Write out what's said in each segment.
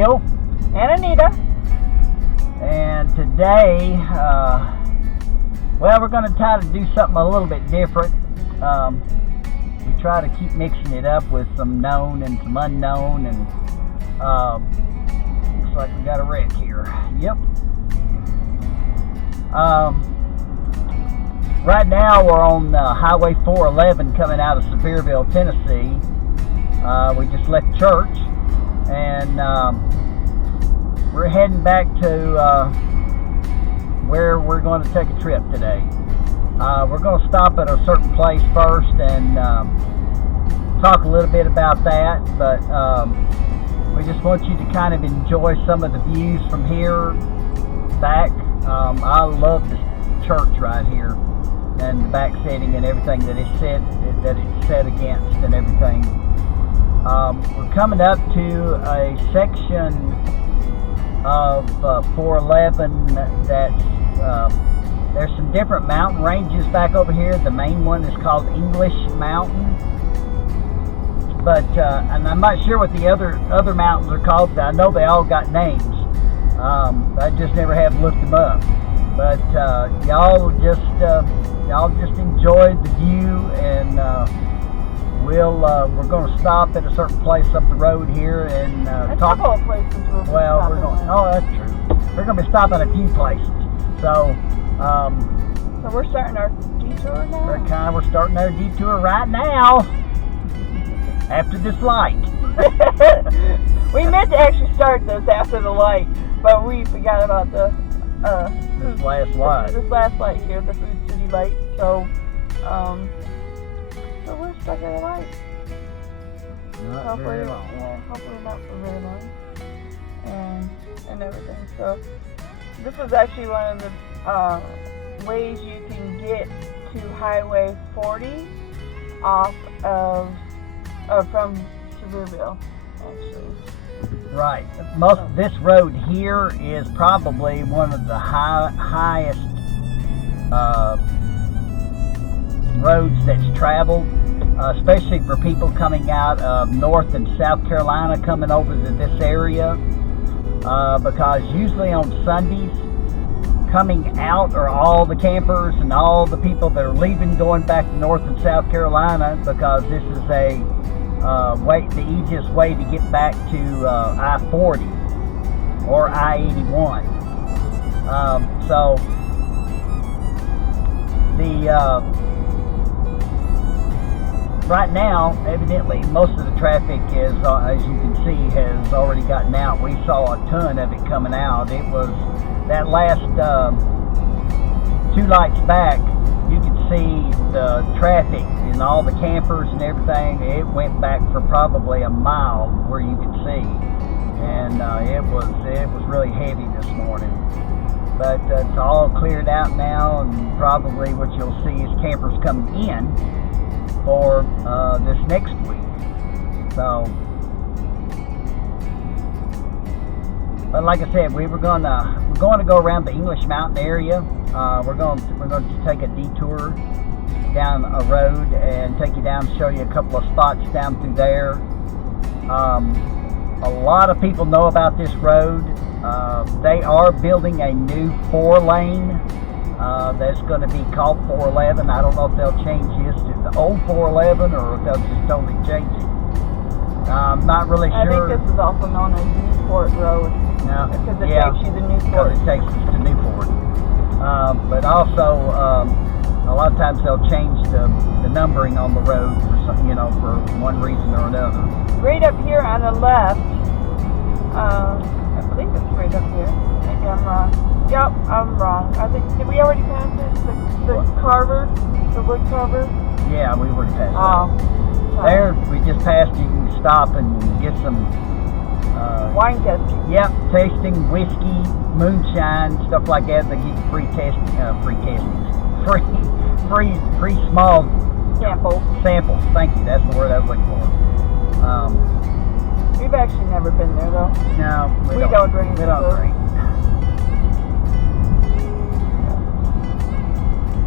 Dale and Anita. And today, well, we're going to try to do something a little bit different. We try to keep mixing it up with some known and some unknown, and looks like we got a wreck here. Yep. Right now we're on Highway 411 coming out of Sevierville, Tennessee. We just left church, and we're heading back to where we're going to take a trip today. We're going to stop at a certain place first and talk a little bit about that, but we just want you to kind of enjoy some of the views from here back. I love this church right here, and the back setting and everything that it's set against and everything. We're coming up to a section of 411 that's there's some different mountain ranges back over here. The main one is called English Mountain, but and I'm not sure what the other mountains are called, but I know they all got names. I just never have looked them up. But y'all just enjoy the view, and we're going to stop at a certain place up the road here and talk. A couple of places we're going. Oh, that's true. We're going to be stopping at a few places. So we're starting our detour now. We're starting our detour right now. After this light. We meant to actually start this after the light, but we forgot about this last light. This last light here, the Food City light. So we're stuck at a light. Very long. Yeah, hopefully not for very long. And everything. So this was actually one of the ways you can get to Highway 40 off of from Sevierville, actually. Right. This road here is probably one of the highest roads that's traveled, especially for people coming out of North and South Carolina coming over to this area, because usually on Sundays coming out are all the campers and all the people that are leaving going back to North and South Carolina, because this is the easiest way to get back to I-40 or I-81. So right now, evidently, most of the traffic is, as you can see, has already gotten out. We saw a ton of it coming out. It was that last 2 lights back. You could see the traffic and all the campers and everything. It went back for probably a mile where you could see, and it was really heavy this morning. But it's all cleared out now, and probably what you'll see is campers coming in for this next week. So, but like I said, we're going to go around the English Mountain area. We're going to take a detour down a road and take you down, show you a couple of spots down through there. A lot of people know about this road. They are building a new 4-lane that's going to be called 411. I don't know if they'll change this to the old 411 or if they'll just totally change it. I'm not really sure. I think this is also known as Newport Road. No, because it takes you to Newport. Because it takes us to Newport. But also, a lot of times they'll change the numbering on the road for one reason or another. Right up here on the left, I believe it's right up here. Maybe I'm wrong. Yep, I'm wrong. I think, did we already pass it? The carver? The wood carver? Yeah, we already passed it. There, we just passed. You can stop and get some wine testing. Yep, tasting whiskey, moonshine, stuff like that. They give you free small samples. Thank you. That's the word I was looking for. We've actually never been there though. No, we don't drink. We don't drink.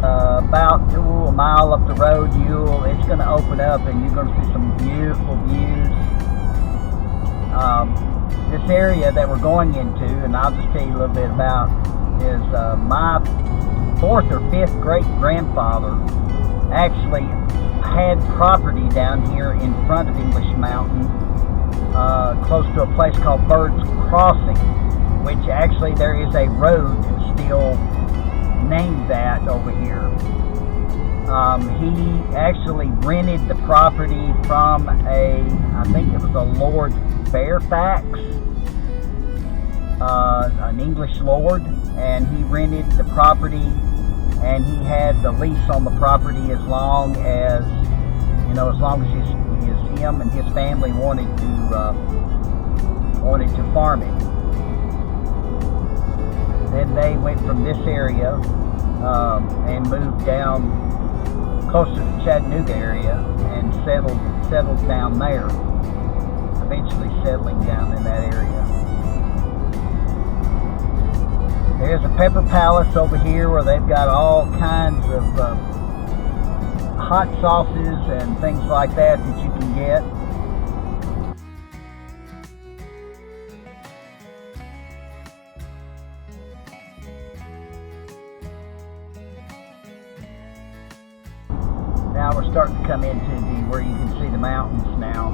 About a mile up the road, it's going to open up, and you're going to see some beautiful views. this area that we're going into, and I'll just tell you a little bit about, is my 4th or 5th great grandfather actually had property down here in front of English Mountain, close to a place called Bird's Crossing, which actually there is a road still named that over here. He actually rented the property from I think it was a Lord Fairfax, an English lord, and he rented the property, and he had the lease on the property as long as, as long as him and his family wanted to farm it. Then they went from this area and moved down close to the Chattanooga area and settled down there, eventually settling down in that area. There's a pepper palace over here where they've got all kinds of hot sauces and things like that you can get. Now we're starting to come into where you can see the mountains now.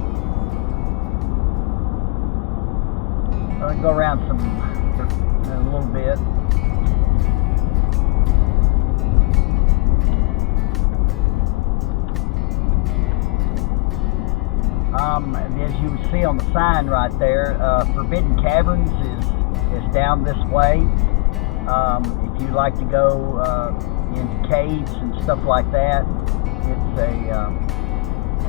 I'm going to go around a little bit. As you can see on the sign right there, Forbidden Caverns is down this way. If you like to go into caves and stuff like that,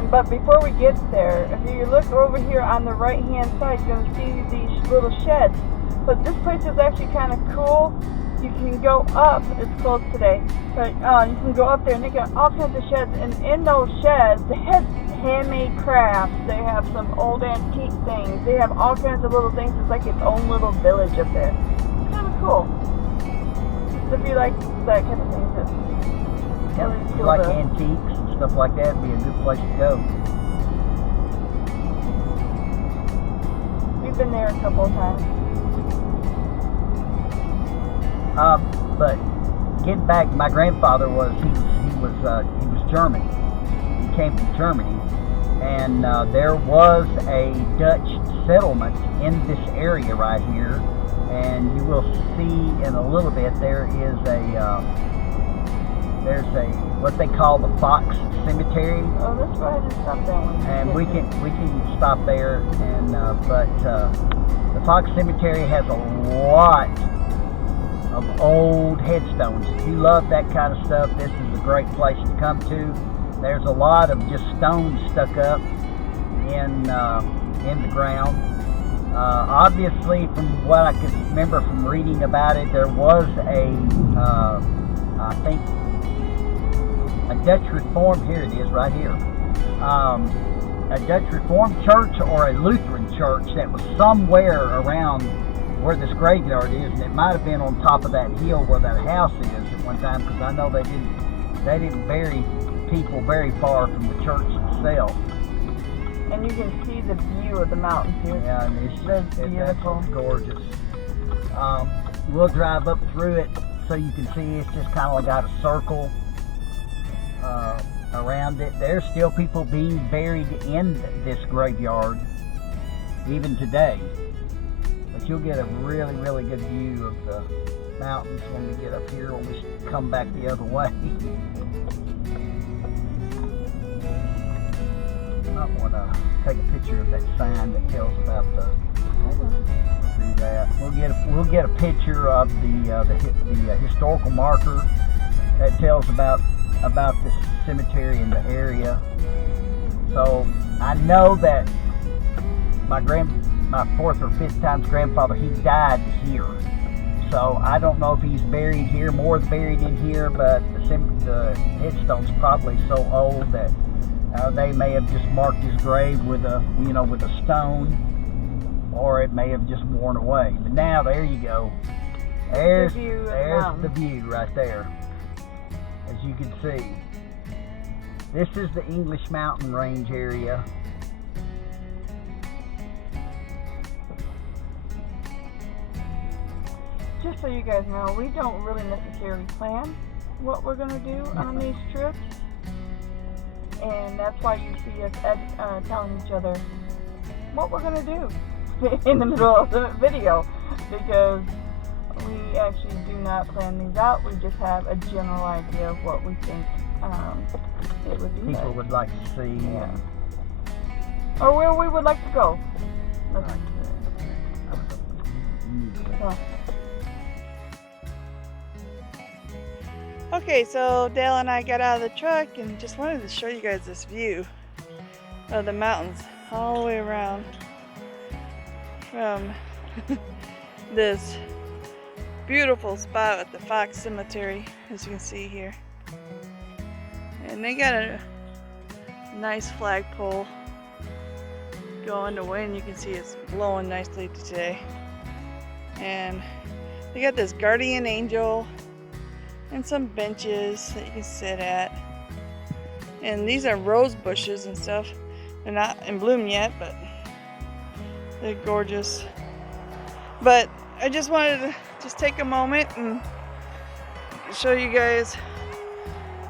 But before we get there, if you look over here on the right hand side, you're going to see these little sheds. But this place is actually kind of cool. You can go up, it's closed today, but you can go up there and they got all kinds of sheds, and in those sheds they have handmade crafts, they have some old antique things, they have all kinds of little things. It's like its own little village up there. It's kind of cool. So if you like that kind of thing, it's really cool. If you like antiques and stuff like that, it'd be a good place to go. We've been there a couple of times. But getting back, my grandfather was German. He came from Germany, and there was a Dutch settlement in this area right here, and you will see in a little bit there's a what they call the Fox Cemetery. Oh, let's go ahead and stop that one. And we can stop there, and but the Fox Cemetery has a lot of old headstones. If you love that kind of stuff, this is a great place to come to. There's a lot of just stones stuck up in the ground. Obviously, from what I could remember from reading about it, there was I think a Dutch Reformed, here it is right here, a Dutch Reformed church or a Lutheran church that was somewhere around where this graveyard is, and it might have been on top of that hill where that house is at one time, because I know they didn't bury people very far from the church itself. And you can see the view of the mountains here. Yeah, and it's beautiful. It's gorgeous. We'll drive up through it so you can see it's just kind of got a circle around it. There's still people being buried in this graveyard even today. But you'll get a really, really good view of the mountains when we get up here, when we come back the other way. I might want to take a picture of that sign that tells about do that. We'll get a picture of the historical marker that tells about this cemetery in the area. So I know that my 4th or 5th time's grandfather, he died here. So I don't know if he's buried here, more buried in here, but the headstone's probably so old that they may have just marked his grave with a stone, or it may have just worn away. But now there you go. There's the view right there, as you can see. This is the English Mountain Range area. just so you guys know, we don't really necessarily plan what we're gonna do on these trips, and that's why you see us telling each other what we're gonna do in the middle of the video, because we actually do not plan these out. We just have a general idea of what we think it would be. People would like to see. Yeah. Or where we would like to go. Let's Okay, so Dale and I got out of the truck and just wanted to show you guys this view of the mountains all the way around from this beautiful spot at the Fox Cemetery, as you can see here. And they got a nice flagpole going. The wind, you can see it's blowing nicely today. And they got this guardian angel and some benches that you can sit at. And these are rose bushes and stuff. They're not in bloom yet, but they're gorgeous. But I just wanted to just take a moment and show you guys.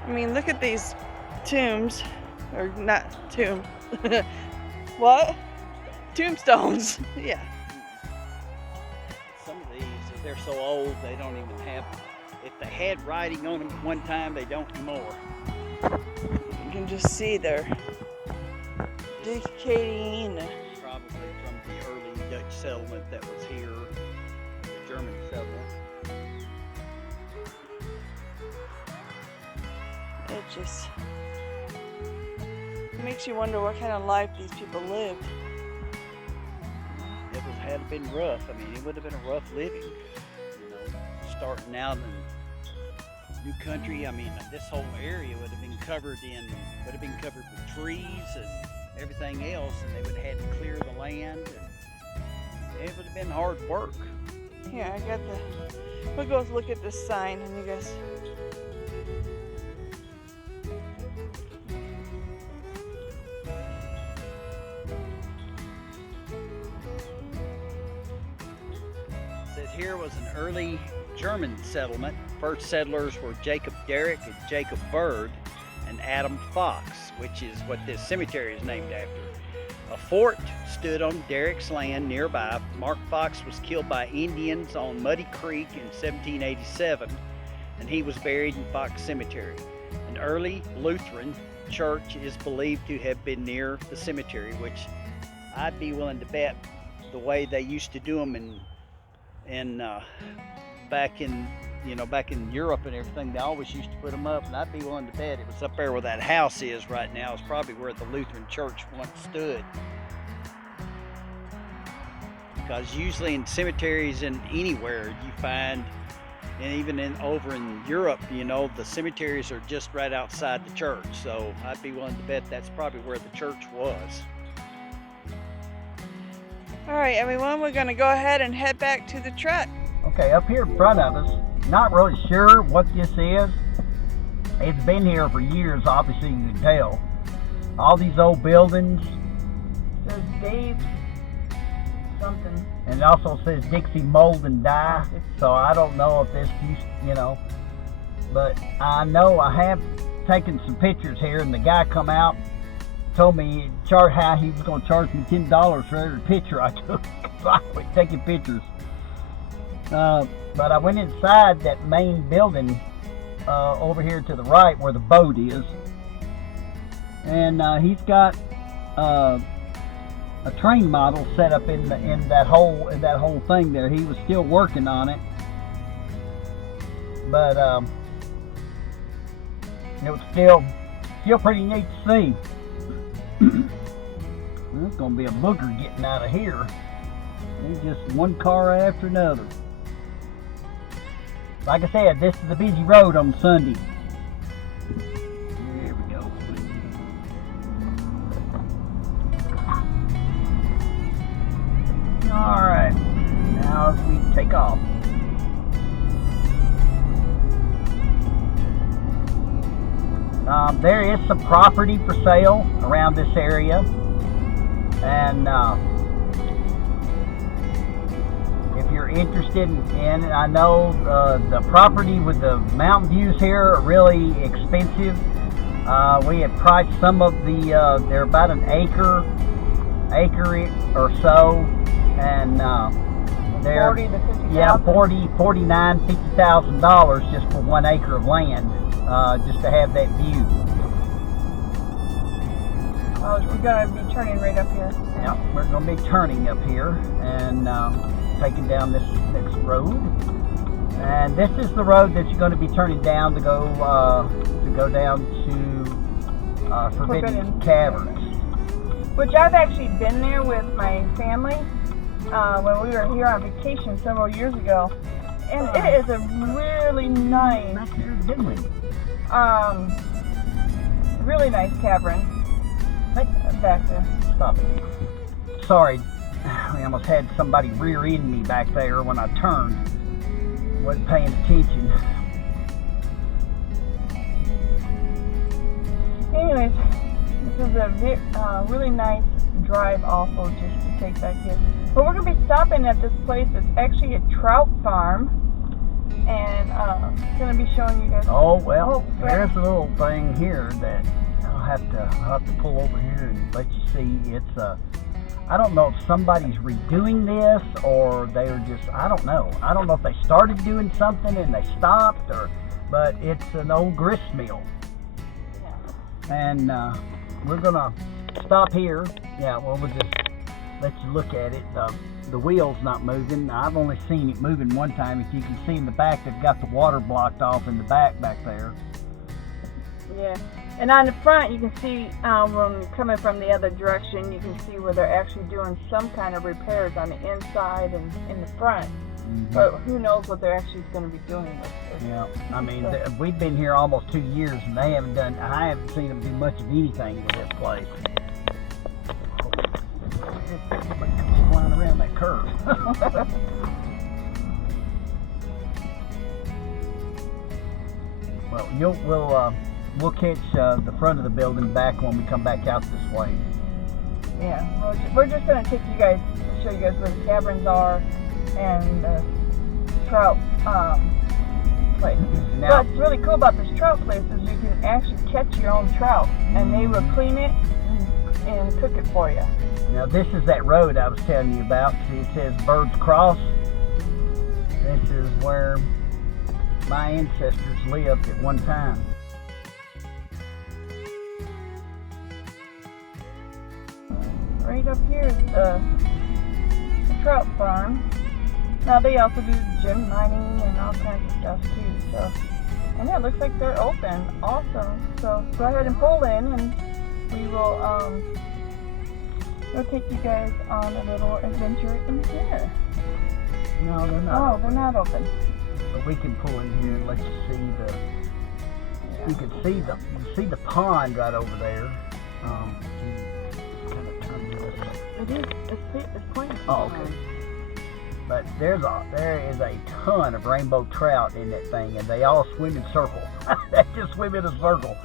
I mean, look at these tombs, or not tomb. What? Tombstones. Yeah. Some of these, they're so old they don't even have. If they had writing on them at one time, they don't anymore. You can just see they're decaying. Probably from the early Dutch settlement that was here, the German settlement. It just makes you wonder what kind of life these people lived. It had been rough. I mean, it would have been a rough living. You know, starting out in new country. I mean, this whole area would have been covered with trees and everything else, and they would have had to clear the land. And it would have been hard work. Here, I got we'll go look at this sign, and you guys. Here was an early German settlement. First settlers were Jacob Derrick and Jacob Bird and Adam Fox, which is what this cemetery is named after. A fort stood on Derrick's land nearby. Mark Fox was killed by Indians on Muddy Creek in 1787, and he was buried in Fox Cemetery. An early Lutheran church is believed to have been near the cemetery, which I'd be willing to bet the way they used to do them back in Europe and everything, they always used to put them up, and I'd be willing to bet it was up there where that house is right now. It's probably where the Lutheran church once stood. Because usually in cemeteries and anywhere you find, and even over in Europe, you know, the cemeteries are just right outside the church. So I'd be willing to bet that's probably where the church was. Alright, everyone, we're going to go ahead and head back to the truck. Okay, up here in front of us, not really sure what this is. It's been here for years, obviously you can tell. All these old buildings. It says Dave something. And it also says Dixie Mold and Dye. So I don't know if this used, you know. But I know I have taken some pictures here, and the guy come out, told me how he was going to charge me $10 for every picture I took. So I quit taking pictures. But I went inside that main building over here to the right where the boat is, and he's got a train model set up in that whole thing there. He was still working on it, but it was still pretty neat to see. There's gonna be a booger getting out of here. There's just one car after another. Like I said, this is a busy road on Sunday. There we go. Alright, now we take off. There is some property for sale around this area, and if you're interested in it. I know the property with the mountain views here are really expensive. We have priced some of the, they're about an acre or so, and they're 40 to 50,000. yeah, $50,000 just for 1 acre of land, just to have that view. Oh, we're gonna be turning right up here. Yeah, we're going to be turning up here and taking down this next road. And this is the road that you're going to be turning down to go down to Forbidden Caverns. Which I've actually been there with my family when we were here on vacation several years ago, and it is a really nice, really nice cavern. Back there. Stop it. Sorry, we almost had somebody rear end me back there when I turned. Wasn't paying attention. Anyways, this is a really nice drive also just to take back here. But we're going to be stopping at this place. It's actually a trout farm. And I'm going to be showing you guys. Oh, well, there's a little thing here that I'll have to pull over here and let you see. It's I don't know if somebody's redoing this or they're just, I don't know. I don't know if they started doing something and they stopped, but it's an old grist mill. And we're gonna stop here. Yeah, well, we'll just let you look at it. The wheel's not moving. I've only seen it moving one time. If you can see in the back, they've got the water blocked off in the back there. Yeah, and on the front you can see when coming from the other direction, you can see where they're actually doing some kind of repairs on the inside and in the front. Mm-hmm. But who knows what they're actually going to be doing with it. Yeah, I mean, we've been here almost 2 years and I haven't seen them do much of anything with this place. It's flying around that curve. Well, we'll catch the front of the building back when we come back out this way. Yeah, we're just going to show you guys where the caverns are and the trout place. Now, what's really cool about this trout place is you can actually catch your own trout, and they will clean it and cook it for you. Now this is that road I was telling you about. See, it says Bird's Cross. This is where my ancestors lived at one time. Right up here is the trout farm. Now they also do gem mining and all kinds of stuff too. So, and it looks like they're open also. So go ahead and pull in, and we will we'll take you guys on a little adventure in here. No, they're not. Oh, they're not open. But we can pull in here and let you see the. Yeah. You can see the pond right over there. Kind of turn this. It's pointing. Oh, okay. But there is a ton of rainbow trout in that thing, and they all swim in circles. They just swim in a circle.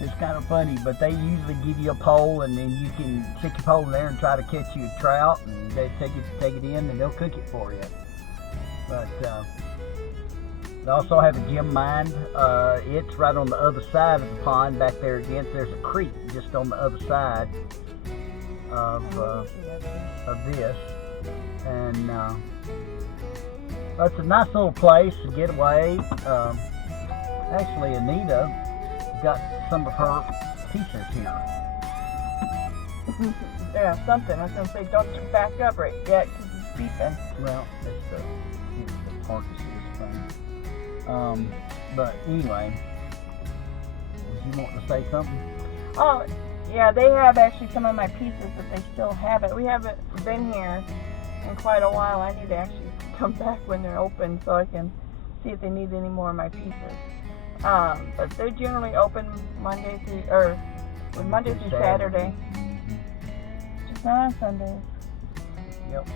It's kind of funny, but they usually give you a pole, and then you can stick your pole in there and try to catch you a trout, and they take it in, and they'll cook it for you. But they also have a gem mine. It's right on the other side of the pond, back there against. There's a creek just on the other side of this, and it's a nice little place to get away. Actually, Anita got some of her pieces here. Yeah, something. I was going to say, don't back up right yet because it's beeping. Well, it's the carcass thing. But anyway, did you want to say something? Oh, yeah, they have actually some of my pieces that they still haven't. We haven't been here in quite a while. I need to actually come back when they're open so I can see if they need any more of my pieces. But they're generally open Monday through Saturday. Just not on Sundays. Yep.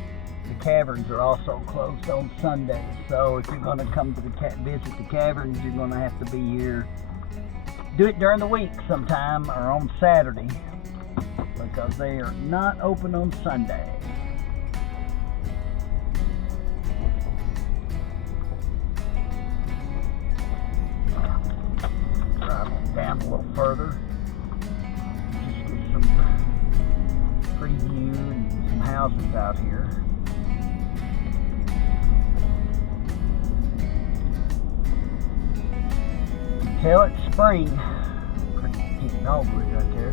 The caverns are also closed on Sundays, so if you're going to come to visit the caverns, you're going to have to be here. Do it during the week sometime or on Saturday, because they are not open on Sunday. preview and some houses out here. You can tell it's spring. Pretty deep dogwood right there.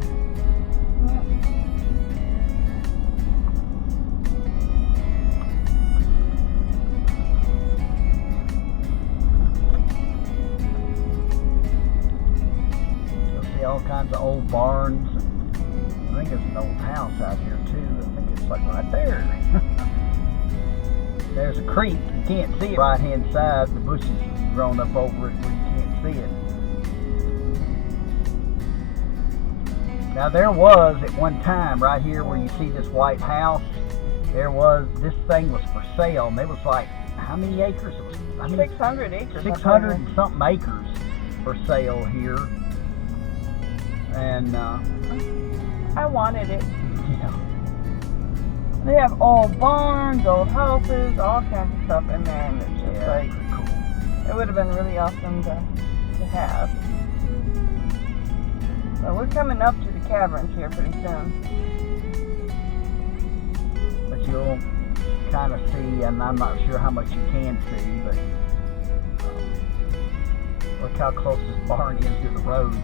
All kinds of old barns. And I think there's an old house out here too. I think it's like right there. There's a creek. You can't see it. Right hand side, the bushes grown up over it where you can't see it. Now there was at one time right here where you see this white house, this thing was for sale, and it was like, how many acres? It was 600 acres. 600 and something acres for sale here. And I wanted it. Yeah. They have old barns, old houses, all kinds of stuff in there, and it's just like, pretty cool. it would have been really awesome to have. So we're coming up to the Caverns here pretty soon. But you'll kind of see, and I'm not sure how much you can see, but look how close this barn is to the road.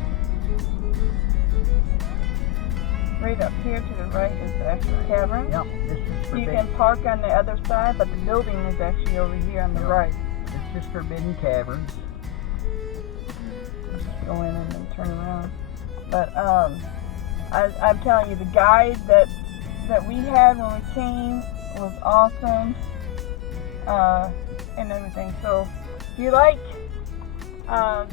Right up here to the right is actually Caverns. Yep, this is You forbidden. can park on the other side, but the building is actually over here on the right. This is Forbidden Caverns. Just go in and then turn around. But I'm telling you, the guide that we had when we came was awesome, and everything. So if you like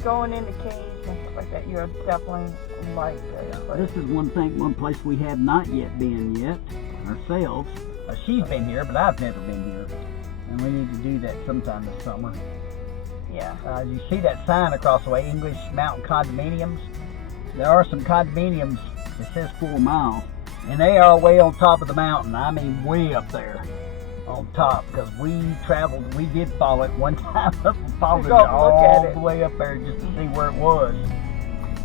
going into caves and stuff like that, you're definitely like this place. This is one place we have not yet been yet ourselves. She's been here, but I've never been here, and we need to do that sometime this summer. Yeah. You see that sign across the way, English Mountain Condominiums? There are some condominiums. It says 4 miles, and they are way on top of the mountain. I mean, way up there on top, because we did follow it one time up and followed it all the way up there just to see where it was.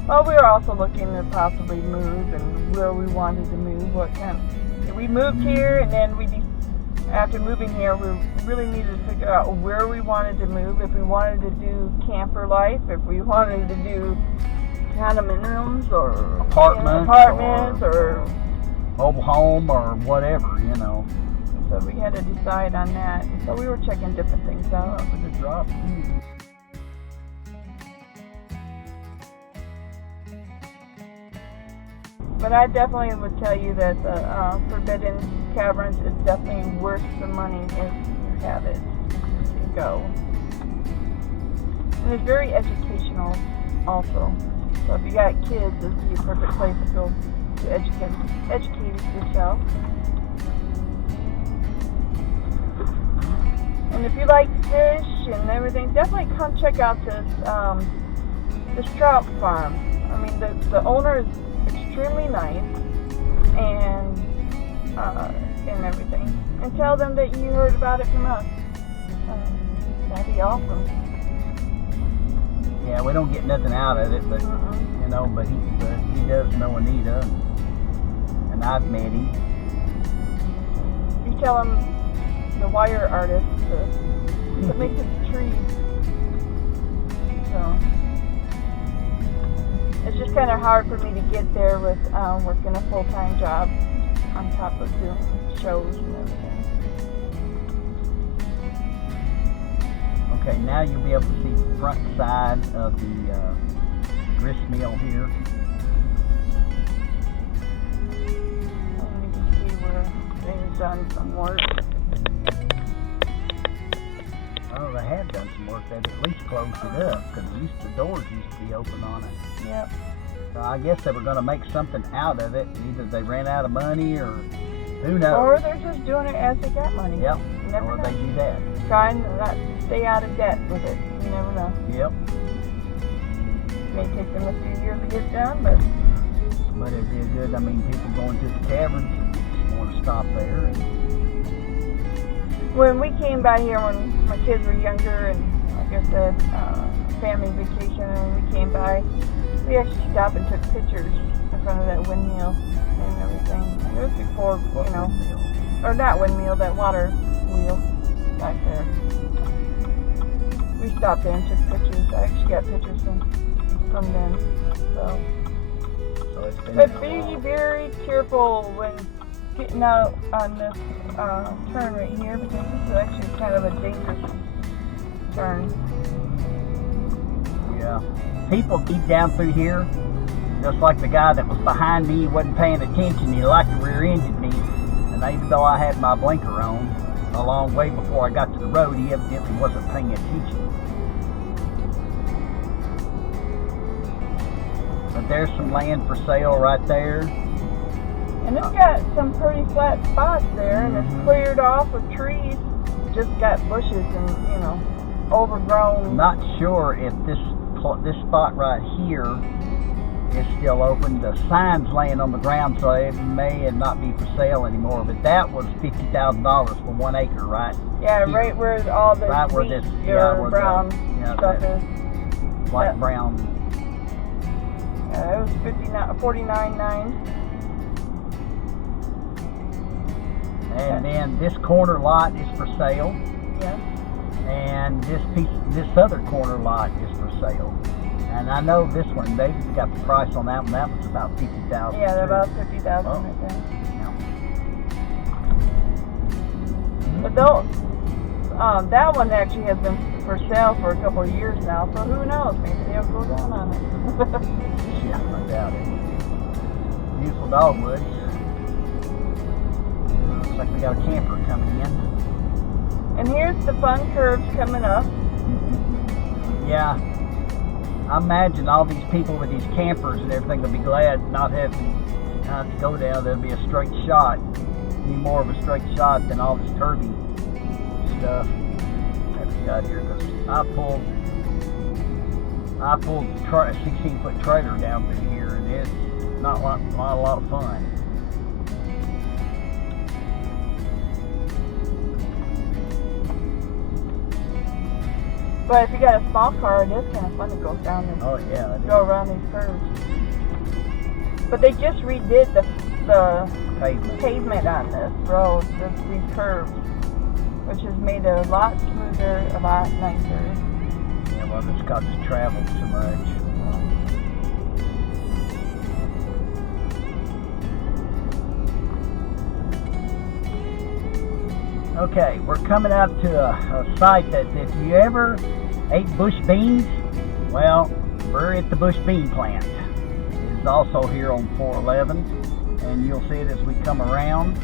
Well, we were also looking to possibly move and where we wanted to move. We moved here, and then after moving here, we really needed to figure out where we wanted to move. If we wanted to do camper life, if we wanted to do condominiums or apartments or mobile home or whatever, you know. So we had to decide on that. And so we were checking different things out. That's a good drop. But I definitely would tell you that the Forbidden Caverns is definitely worth the money if you have it to go. And it's very educational also. So if you got kids, this would be a perfect place to go to educate yourself. And if you like fish and everything, definitely come check out this trout farm. I mean, the owner is extremely nice and everything. And tell them that you heard about it from us. That'd be awesome. Yeah, we don't get nothing out of it, but you know, but he does know Anita, and I've met him. You tell him the wire artist that makes his trees. So it's just kind of hard for me to get there with working a full-time job on top of doing shows and everything. Okay, now you'll be able to see the front side of the grist mill here. And you can see where they've done some work. Oh, they have done some work. They've at least closed it up, because the doors used to be open on it. Yep. So I guess they were going to make something out of it. Either they ran out of money, or who knows. Or they're just doing it as they got money. Yep. You never Or know. they do that. Trying not to stay out of debt with it. You never know. Yep. May take them a few years to get done, but it'd be a good. I mean, people going to the caverns want to stop there. And when we came by here when my kids were younger, and like I said, family vacation, and we came by, we actually stopped and took pictures in front of that windmill and everything. It was before, you know, or not windmill, that water wheel back there. We stopped there and took pictures. I actually got pictures from them. So it's been but there a be while. very careful when getting out on this turn right here, because this is actually kind of a dangerous turn. Yeah. People beat down through here, just like the guy that was behind me. He wasn't paying attention. He like rear-ended me, and even though I had my blinker on a long way before I got to the road, he evidently wasn't paying attention. But there's some land for sale right there. And it's got some pretty flat spots there, and it's cleared off with trees. Just got bushes and, you know, overgrown. Not sure if this spot right here is still open. The sign's laying on the ground, so it may not be for sale anymore. But that was $50,000 for 1 acre, right? Yeah, Here. right where all the Right where wheat this, or brown stuff that is. light Yeah. brown. It was $49,900. And then this corner lot is for sale, Yeah. and this other corner lot is for sale. And I know this one, they got the price on that one. That one's about $50,000. Yeah, they're too. about $50,000 Oh. right there. Yeah. But those, that one actually has been for sale for a couple of years now, so who knows? Maybe they'll go down on it. Yeah, I doubt it. Beautiful dogwoods. Looks like we got a camper coming in. And here's the fun curves coming up. Yeah. I imagine all these people with these campers and everything will be glad not having to go down. There'll be a straight shot. Be more of a straight shot than all this turvy stuff that we got here. Because I pulled a 16-foot trailer down through here, and it's not a lot of fun. But if you got a small car, it is kind of fun to go down and Oh yeah. go around these curves. But they just redid the pavement on this road, these curves, which has made it a lot smoother, a lot nicer. Yeah, well, it's because it's traveled so much. Okay, we're coming up to a site that if you ever ate bush beans, well, we're at the bush bean plant. It's also here on 411, and you'll see it as we come around.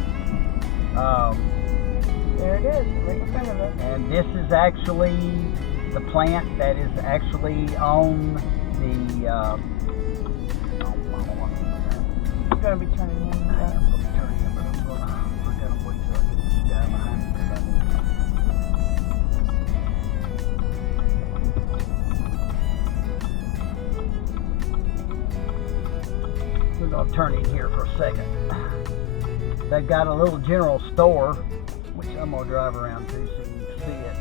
There it is, right in front of us. And this is actually the plant that is actually on the It's going to be turning in. We're going to turn in here for a second. They've got a little general store, which I'm going to drive around to so you can see it.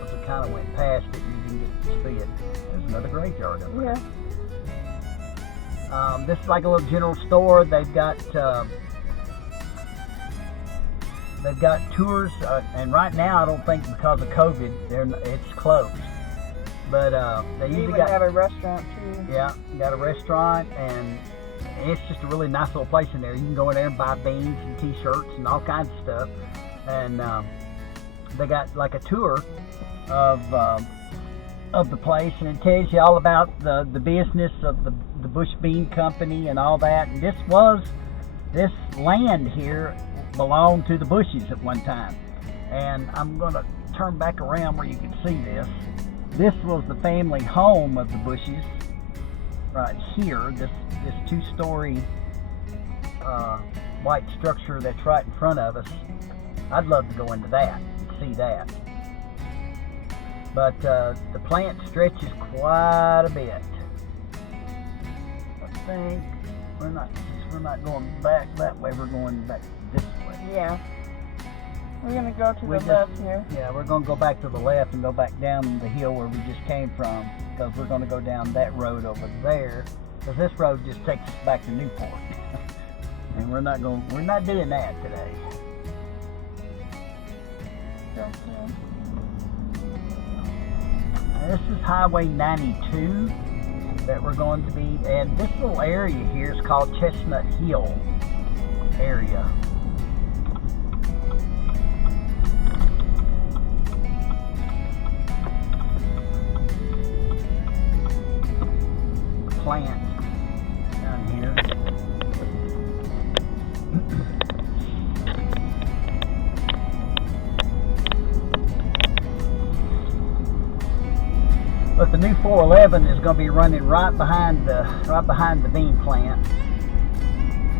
Because I kind of went past it and you didn't get to see it. There's another graveyard over there. Yeah. This is like a little general store. They've got tours, and right now I don't think because of COVID, it's closed. But they You usually even got have a restaurant too. yeah, got a restaurant, and it's just a really nice little place in there. You can go in there and buy beans and t-shirts and all kinds of stuff. And they got like a tour of the place, and it tells you all about the business of the Bush Bean Company and all that. And this land here belonged to the Bushes at one time. And I'm going to turn back around where you can see this. This was the family home of the Bushes right here. This two-story white structure that's right in front of us. I'd love to go into that and see that. But the plant stretches quite a bit. I think we're not going back that way. We're going back this way. Yeah. We're going to go to the left here. Yeah, we're going to go back to the left and go back down the hill where we just came from, because we're going to go down that road over there, because this road just takes us back to Newport. And we're not doing that today. Okay. This is Highway 92 that we're going to be, and this little area here is called Chestnut Hill area. Plant down here. But the new 411 is going to be running right behind the bean plant,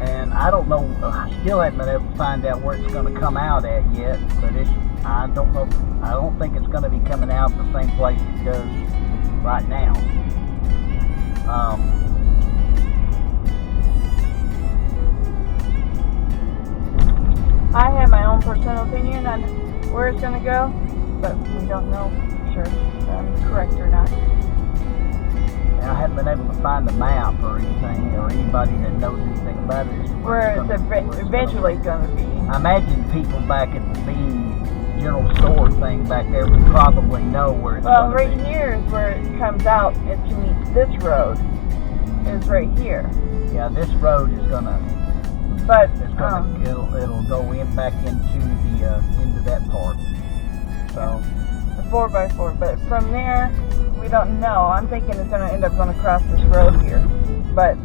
and I don't know. I still haven't been able to find out where it's going to come out at yet. But I don't know. I don't think it's going to be coming out the same place it does right now. I have my own personal opinion on where it's going to go, but we don't know for sure if I'm correct or not. And I haven't been able to find a map or anything, or anybody that knows anything about it. Where it's eventually going to be. I imagine people back at the bean general store thing back there would probably know where it's Well, going to right be. here is where it comes out and to meet this road is right here. Yeah, this road is gonna. But It'll go back into that part. So the 4x4. But from there, we don't know. I'm thinking it's going to end up going across this road here, but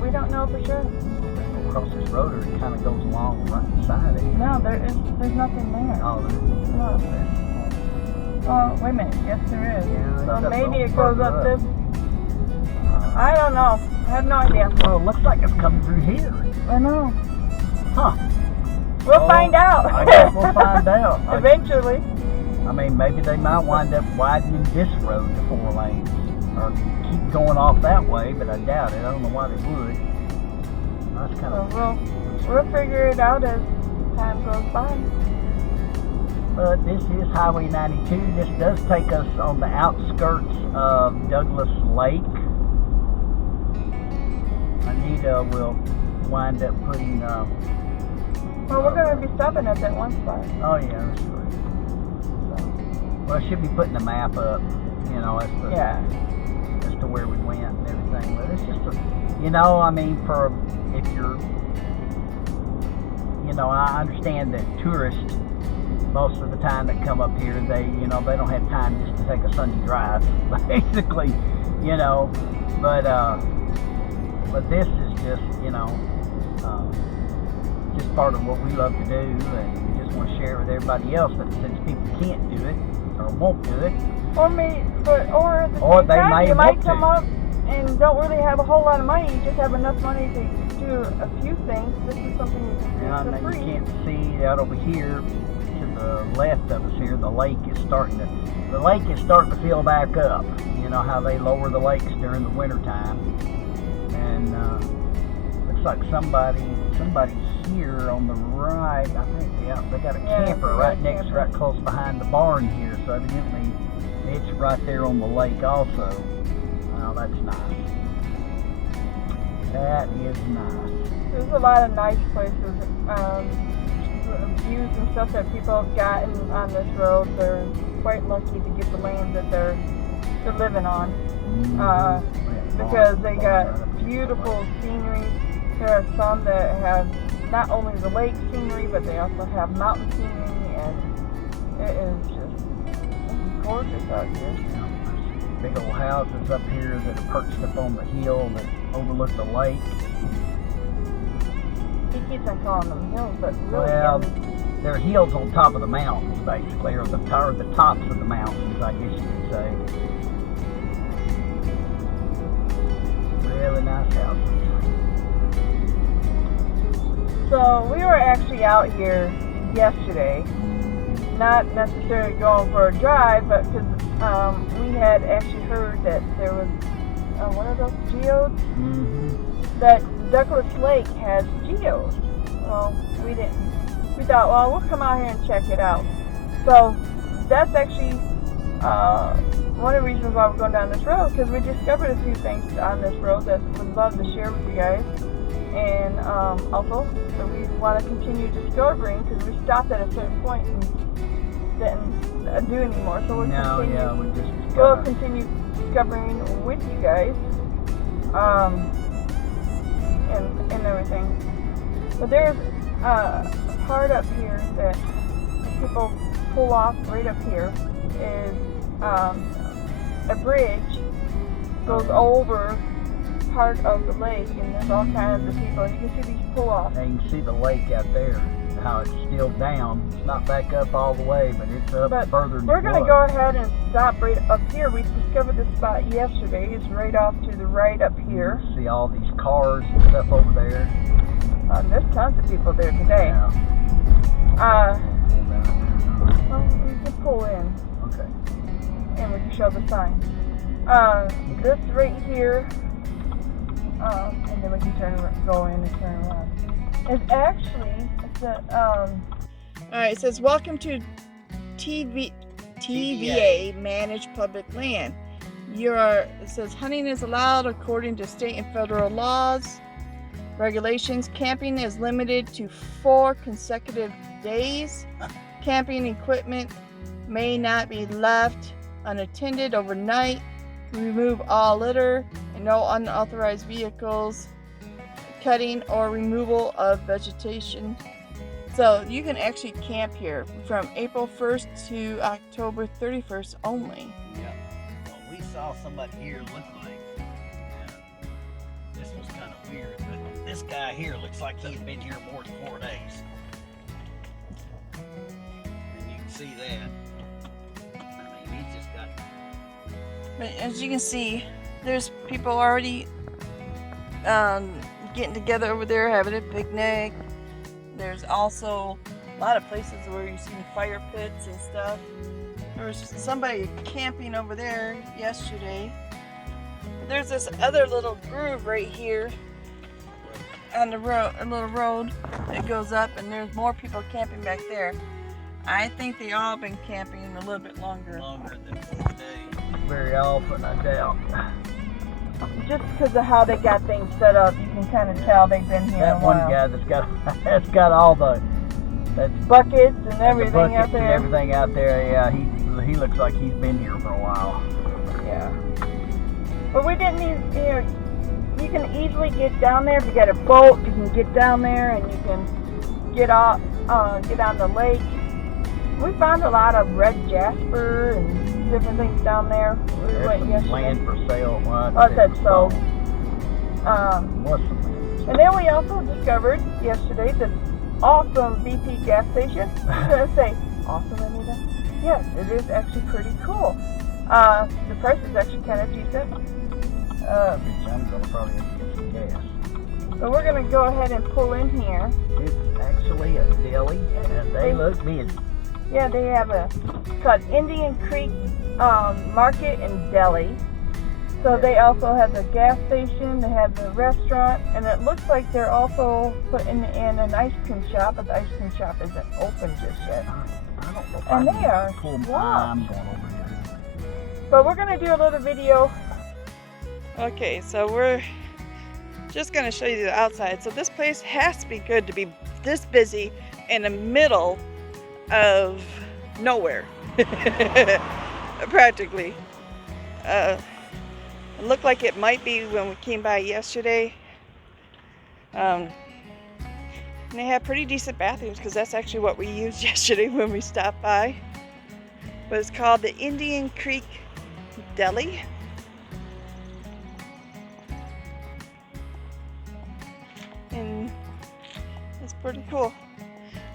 we don't know for sure. across this road, or it kind of goes along right beside it. No, there's nothing there. Oh, No. Oh, wait a minute. Yes, there is. Yeah, So it's maybe up it goes up further this. I don't know. I have no idea. Well, it looks like it's coming through here. I know. Huh. We'll find out. I guess we'll find out. Eventually. I mean, maybe they might wind up widening this road to 4 lanes, or keep going off that way, but I doubt it. I don't know why they would. That's kind of. We'll figure it out as time goes by. But this is Highway 92. This does take us on the outskirts of Douglas Lake. Anita will wind up putting. Well, we're going to be stopping at that one spot. Oh yeah, that's right. So, well, I should be putting a map up, as to where we went and everything. But it's just I mean, if you're, I understand that tourists most of the time that come up here, they don't have time just to take a Sunday drive, basically, but this is just, just part of what we love to do, and we just want to share it with everybody else. But since people can't do it or won't do it, or at the same time, you might come up and don't really have a whole lot of money. You just have enough money to do a few things. This is something you can do for free. You can't see out over here to the left of us here. The lake is starting to fill back up. You know how they lower the lakes during the winter time, and looks like somebody's here on the right. I think they got a camper right close behind the barn here. So evidently it's right there on the lake also. Well, that's nice. That is nice. There's a lot of nice places, views and stuff that people have gotten on this road. They're quite lucky to get the land that they're living on, because they got beautiful scenery. There are some that have not only the lake scenery, but they also have mountain scenery, and it is just gorgeous out here. Big old houses up here that are perched up on the hill that overlook the lake. He keeps on calling them hills, but really, they're hills on top of the mountains, basically, or the tops of the mountains, I guess you could say. Really nice houses. So we were actually out here yesterday, not necessarily going for a drive, but because we had actually heard that there was one of those geodes, that Douglas Lake has geodes. Well, we didn't. We thought, well, we'll come out here and check it out. So that's actually one of the reasons why we're going down this road, because we discovered a few things on this road that we'd love to share with you guys. And also, so we want to continue discovering because we stopped at a certain point and didn't do anymore. So we'll continue discovering with you guys, and everything. But there's a part up here that people pull off right up here is a bridge goes over part of the lake, and there's all kinds of people. You can see these pull-offs. And you can see the lake out there, how it's still down. It's not back up all the way, but it's up further than we're going to go ahead and stop right up here. We discovered this spot yesterday. It's right off to the right up here. See all these cars and stuff over there. There's tons of people there today. Yeah. Well, we can pull in. Okay. And we can show the sign. This right here, and then we can go in and turn around. It's actually, alright, it says, welcome to TVA managed public land. It says hunting is allowed according to state and federal laws, regulations. Camping is limited to 4 consecutive days. Camping equipment may not be left unattended overnight. Remove all litter and no unauthorized vehicles, cutting or removal of vegetation. So you can actually camp here from April 1st to October 31st only. Yeah. Well, we saw somebody here look like, this was kind of weird, but this guy here looks like he's been here more than 4 days. And you can see that. I mean, he's just got... But as you can see, there's people already getting together over there, having a picnic. There's also a lot of places where you see fire pits and stuff. There was somebody camping over there yesterday. There's this other little groove right here on the road, a little road that goes up, and there's more people camping back there. I think they all been camping a little bit longer. Longer than 4 days. Very often, I doubt. Just because of how they got things set up, you can kind of tell they've been here That a while. one guy that's got all the buckets and everything out there. And everything out there. Yeah, he looks like he's been here for a while. Yeah. But we didn't need, you can easily get down there. If you got a boat, you can get down there and you can get on the lake. We found a lot of red jasper and different things down there. There's some land for sale. It said so. And then we also discovered yesterday this awesome BP gas station. I was going to say, awesome, Anita? Yes, it is actually pretty cool. The price is actually kind of decent. I'm going to probably have to get some gas. So we're going to go ahead and pull in here. It's actually a deli, and they look busy. Yeah, they have it's called Indian Creek Market and Deli. So they also have the gas station, they have the restaurant, and it looks like they're also putting in an ice cream shop, but the ice cream shop isn't open just yet. I don't know if And they are swamped. I'm going over here. But we're going to do a little video. Okay, so we're just going to show you the outside. So this place has to be good to be this busy in the middle of nowhere. Practically. It looked like it might be when we came by yesterday. And they have pretty decent bathrooms because that's actually what we used yesterday when we stopped by. But it's called the Indian Creek Deli. And it's pretty cool.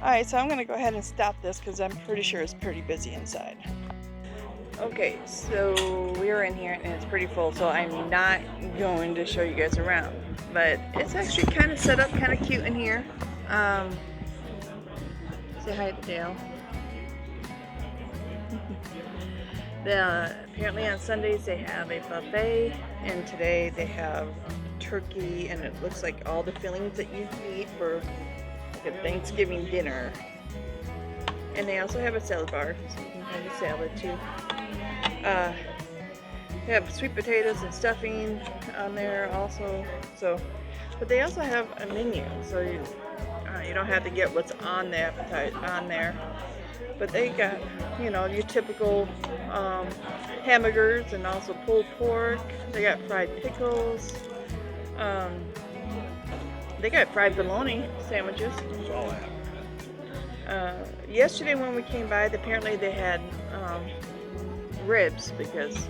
Alright, so I'm going to go ahead and stop this because I'm pretty sure it's pretty busy inside. Okay, so we're in here and it's pretty full, so I'm not going to show you guys around. But it's actually kind of set up kind of cute in here. Say hi to Dale. Apparently on Sundays they have a buffet, and today they have turkey, and it looks like all the fillings that you need for like a Thanksgiving dinner. And they also have a salad bar, so you can have a salad too. They have sweet potatoes and stuffing on there also. So But they also have a menu, so you don't have to get what's on the on there. But they got, you know, your typical hamburgers and also pulled pork. They got fried pickles. They got fried bologna sandwiches. Yesterday when we came by, apparently they had ribs, because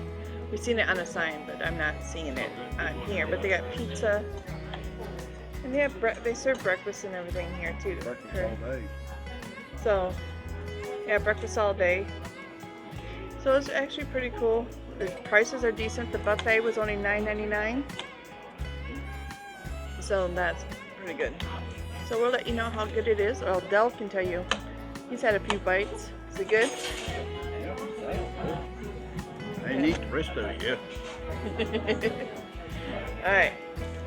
we've seen it on a sign, but I'm not seeing it on here. But they got pizza, and they serve breakfast and everything here too. Breakfast all day. So yeah, breakfast all day. So it's actually pretty cool. The prices are decent. The buffet was only $9.99, so that's pretty good. So we'll let you know how good it is. Or Del can tell you. He's had a few bites. Is it good? I didn't eat the rest of it yet. Alright,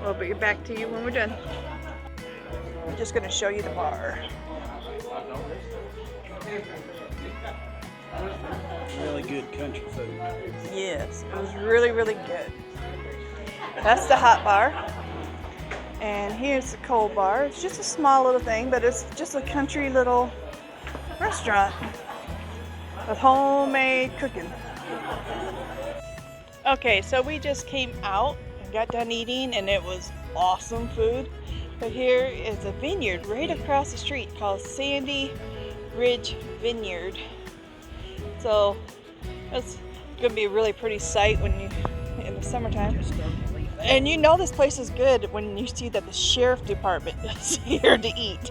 we'll get back to you when we're done. I'm just going to show you the bar. Really good country food. Yes, it was really, really good. That's the hot bar. And here's the cold bar. It's just a small little thing, but it's just a country little restaurant with homemade cooking. Okay, so we just came out and got done eating, and it was awesome food. But here is a vineyard right across the street called Sandy Ridge Vineyard. So it's gonna be a really pretty sight when you in the summertime. And you know this place is good when you see that the sheriff department is here to eat.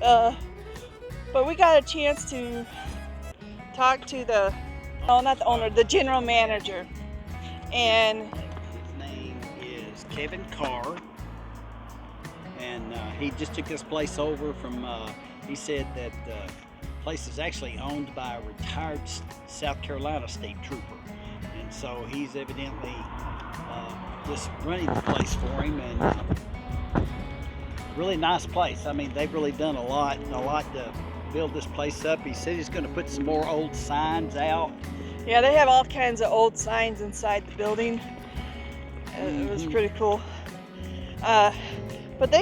But we got a chance to talk to not the owner, the general manager. And his name is Kevin Carr, and he just took this place over from, he said that the place is actually owned by a retired South Carolina state trooper, and so he's evidently just running the place for him. And really nice place. I mean, they've really done a lot to build this place up. He said he's going to put some more old signs out. Yeah, they have all kinds of old signs inside the building. It was pretty cool. But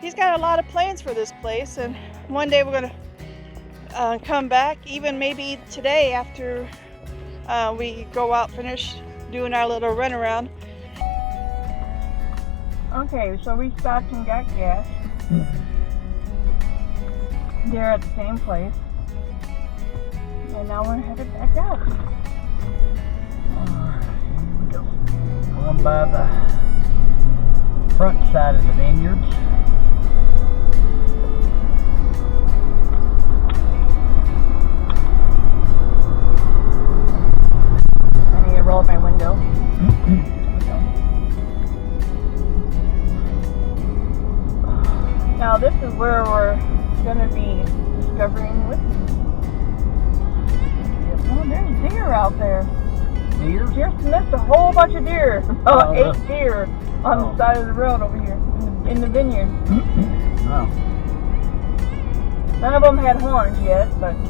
he's got a lot of plans for this place, and one day we're going to come back, even maybe today after we go out, finish doing our little run around. Okay, so we stopped and got gas. They're at the same place. And now we're headed back out. Here we go. Going by the front side of the vineyards. I need to roll up my window. Now this is where we're going to be discovering whiskey. Oh, there's deer out there. Deer? Just missed a whole bunch of deer. About 8 deer on the side of the road over here in the vineyard. Oh. None of them had horns yet, but deer.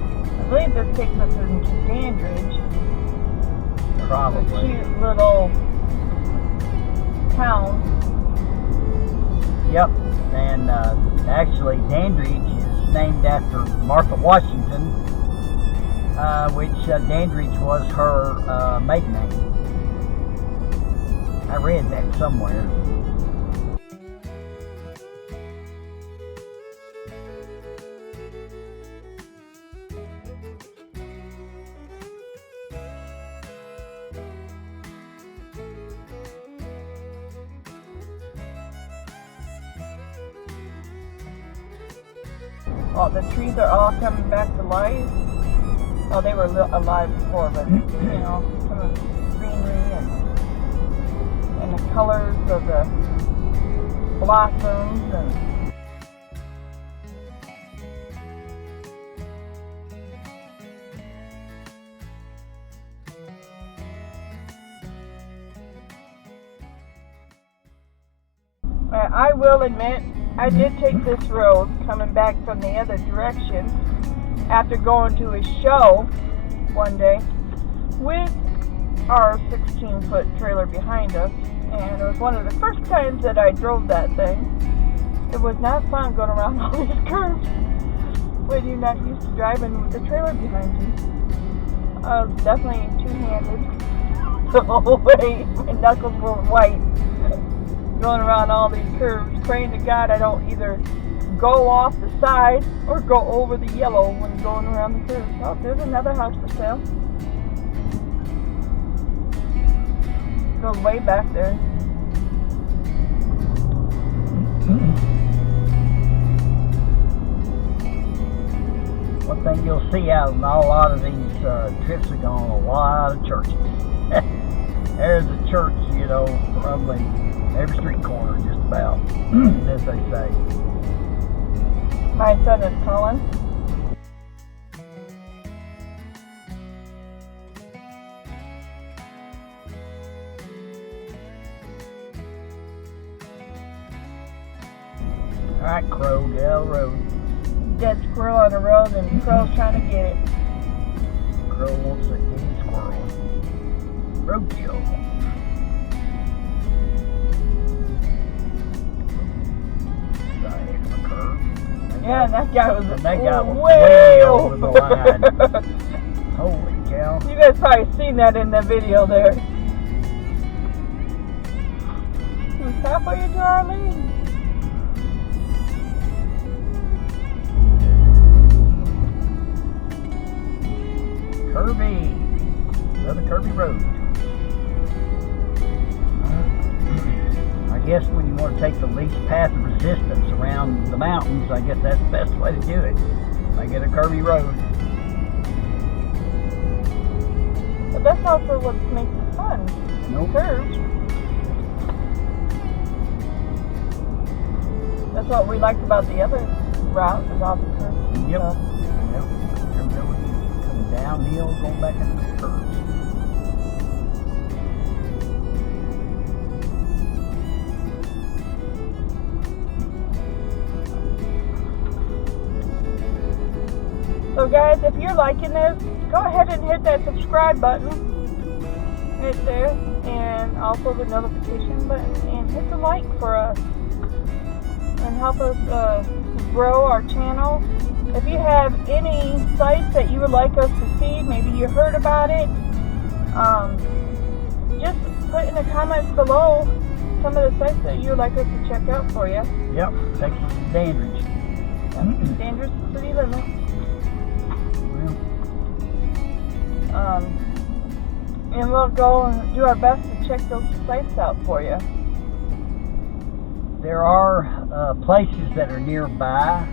I believe this takes us into Dandridge. Probably. A cute little town. Yep. And actually, Dandridge is named after Martha Washington, which Dandridge was her maiden name. I read that somewhere. Oh, the trees are all coming back to life. Oh, they were alive before, but you know, some of the greenery and the colors of the blossoms and. I will admit, I did take this road coming back from the other direction after going to a show one day with our 16-foot trailer behind us, and it was one of the first times that I drove that thing. It was not fun going around all these curves when you're not used to driving with the trailer behind you. I was definitely two-handed the whole way. My knuckles were white going around all these curves, praying to God I don't either go off the side or go over the yellow when going around the curves. Oh, there's another house for sale. Goes way back there. One thing you'll see out in a lot of these trips are going a lot of churches. There's a church, you know, probably every street corner, just about, as they say. My son is calling. Alright, Crow, get out of the road. Dead squirrel on the road and Crow's trying to get it. Crow wants to eat squirrel. Rodeo. Diagonal curve. Yeah, and that guy was way over the line. Holy cow. You guys probably seen that in the video there. He was halfway into our lane. Curvy. Another curvy road. I guess when you want to take the least path of resistance around the mountains, I guess that's the best way to do it. I get a curvy road. But that's also what makes it fun. Nope. Curves. That's what we liked about the other route, is all the curves. and Yep. stuff. Yep. Coming downhill, going back into the curves. So guys, if you're liking this, go ahead and hit that subscribe button right there, and also the notification button, and hit the like for us, and help us grow our channel. If you have any sites that you would like us to see, maybe you heard about it, just put in the comments below some of the sites that you would like us to check out for you. Yep. Texas is Dandridge. Dangerous city limits. And we'll go and do our best to check those sites out for you. There are places that are nearby.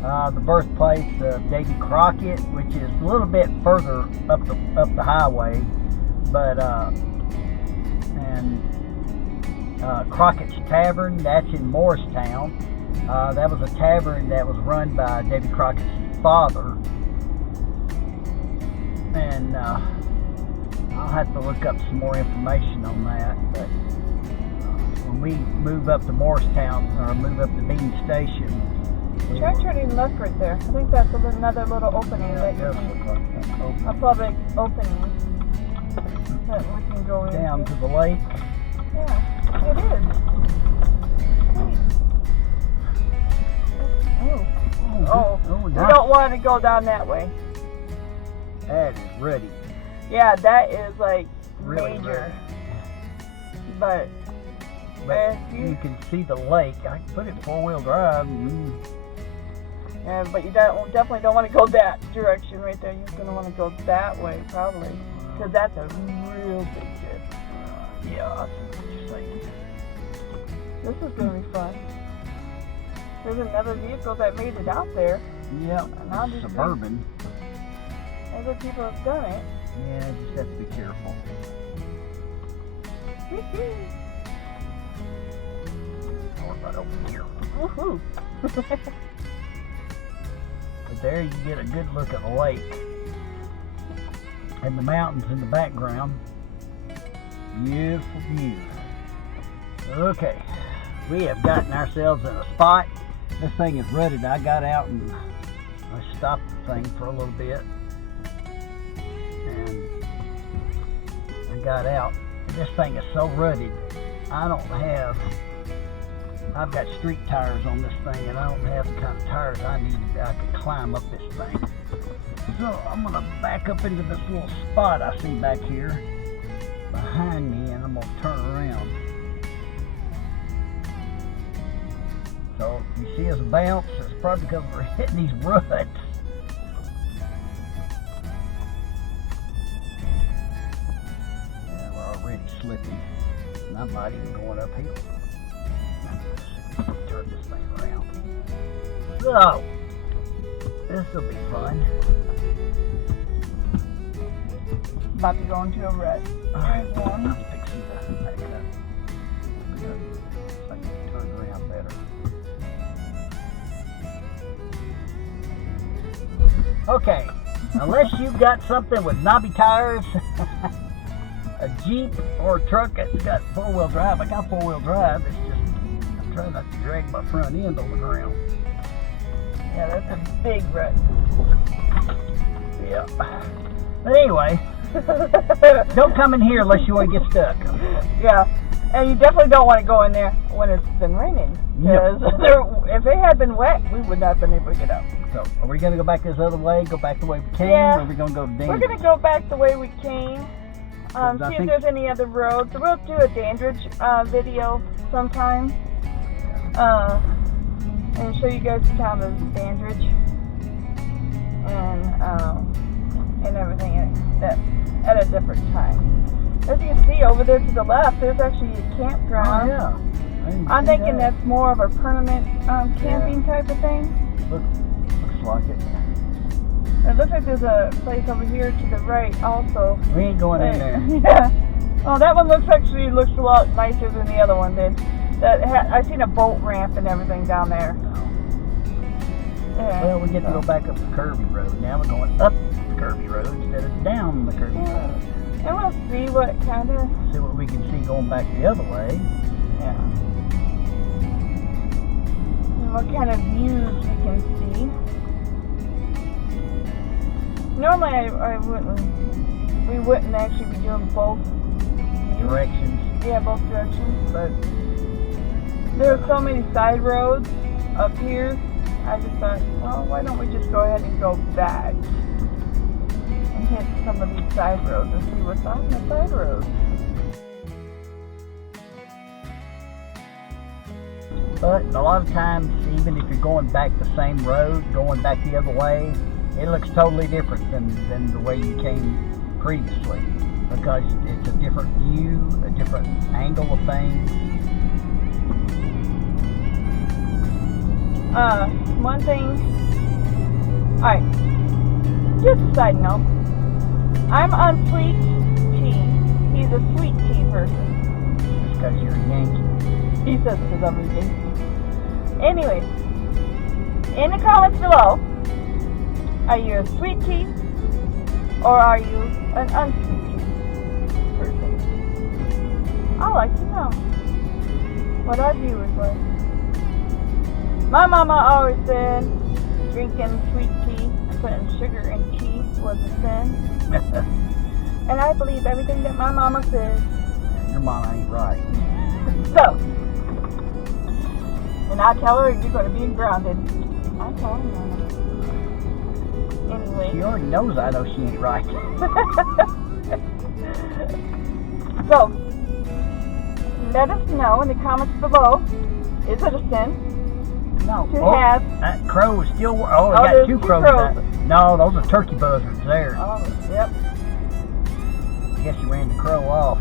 The birthplace of Davy Crockett, which is a little bit further up the highway, but Crockett's Tavern, that's in Morristown. That was a tavern that was run by Davy Crockett's father, and I'll have to look up some more information on that. But when we move up to Morristown, or move up to Bean Station, Try turning left right there. I think that's another little opening that you does can, look like that. a public opening that we can go Down into. to the lake. Yeah, it is. Great. Oh, we nice. don't want to go down that way. That is ready. Yeah, that is like Really major. ready. But But if you can see the lake. I can put it in 4-wheel drive. yeah, but you definitely don't want to go that direction right there. You're going to want to go that way probably, because that's a real big dip. Yeah, I see what you're saying. This is going to be fun. There's another vehicle that made it out there. Yeah, And obviously- Suburban. Other people have done it. Yeah, just have to be careful. Or right over here. Woohoo! But there you get a good look at the lake and the mountains in the background. Beautiful view. Okay, We have gotten ourselves in a spot. This thing is rutted. I got out and I stopped the thing for a little bit. And I got out. And this thing is so rutted. I've got street tires on this thing, and I don't have the kind of tires I need that I could climb up this thing. So I'm gonna back up into this little spot I see back here behind me, and I'm gonna turn around. So you see us bounce, it's probably because we're hitting these ruts. Yeah, we're already slipping, and I'm not even going uphill. Turn this thing around. So, this will be fun. About to go into a rut. There's one. I'm fixing to back up. So I can turn around better. Okay, unless you've got something with knobby tires, a Jeep or a truck that's got four-wheel drive. I got four-wheel drive. It's just I'm trying not to drag my front end on the ground. Yeah, that's a big rut. Yeah. But anyway, don't come in here unless you want to get stuck. Yeah, and you definitely don't want to go in there when it's been raining. Because if it had been wet, we would not have been able to get out. So, are we going to go back this other way, go back the way we came, Yeah. or are we going to go to Dandridge? We're going to go back the way we came, see if there's any other roads. We'll do a Dandridge video sometime, and show you guys the town of Dandridge, and everything at a different time. As you can see over there to the left, there's actually a campground. Oh, yeah. I'm thinking that's more of a permanent camping type of thing. Looks like it. It looks like there's a place over here to the right also. We ain't going in there. Yeah. Oh, that one looks a lot nicer than the other one did. I've seen a boat ramp and everything down there. Yeah. Well, we get to go back up the curvy road. Now we're going up the curvy road instead of down the curvy road. And we'll see what we can see going back the other way. Yeah. And what kind of views we can see. Normally we wouldn't actually be doing both Directions. Yeah, both directions, but there are so many side roads up here. I just thought, well, why don't we just go ahead and go back and hit some of these side roads and see what's on the side roads. But a lot of times, even if you're going back the same road, going back the other way, it looks totally different than the way you came previously, because it's a different view, a different angle of things. One thing, alright, just a side note, I'm on sweet tea. He's a sweet tea person. Just because you're a Yankee. He says because I'm a Yankee. Anyways, in the comments below, are you a sweet tea or are you an unsweet tea person? I'd like to know what our viewers like. My mama always said drinking sweet tea and putting sugar in tea was a sin. And I believe everything that my mama says. Your mama ain't right. So, and I tell her you're going to be grounded. I tell her mama. Anyway. She already knows I know she ain't right. So, let us know in the comments below, is it a sin? No. To have. That crow is still. Oh, we got two crows. No, those are turkey buzzards there. Oh, yep. I guess you ran the crow off.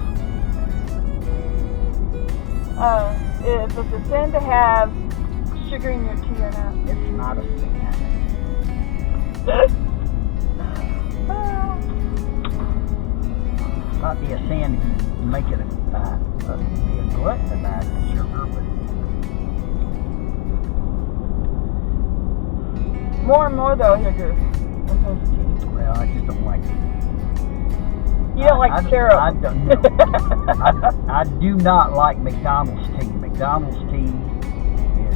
Is it a sin to have sugar in your tea or not? It's not a sin. Might be a sin if you make it be a glutton about the sugar, but more and more though, sugar in his tea. well, I just don't like it. You don't like syrup. I don't know. I do not like McDonald's tea. McDonald's tea is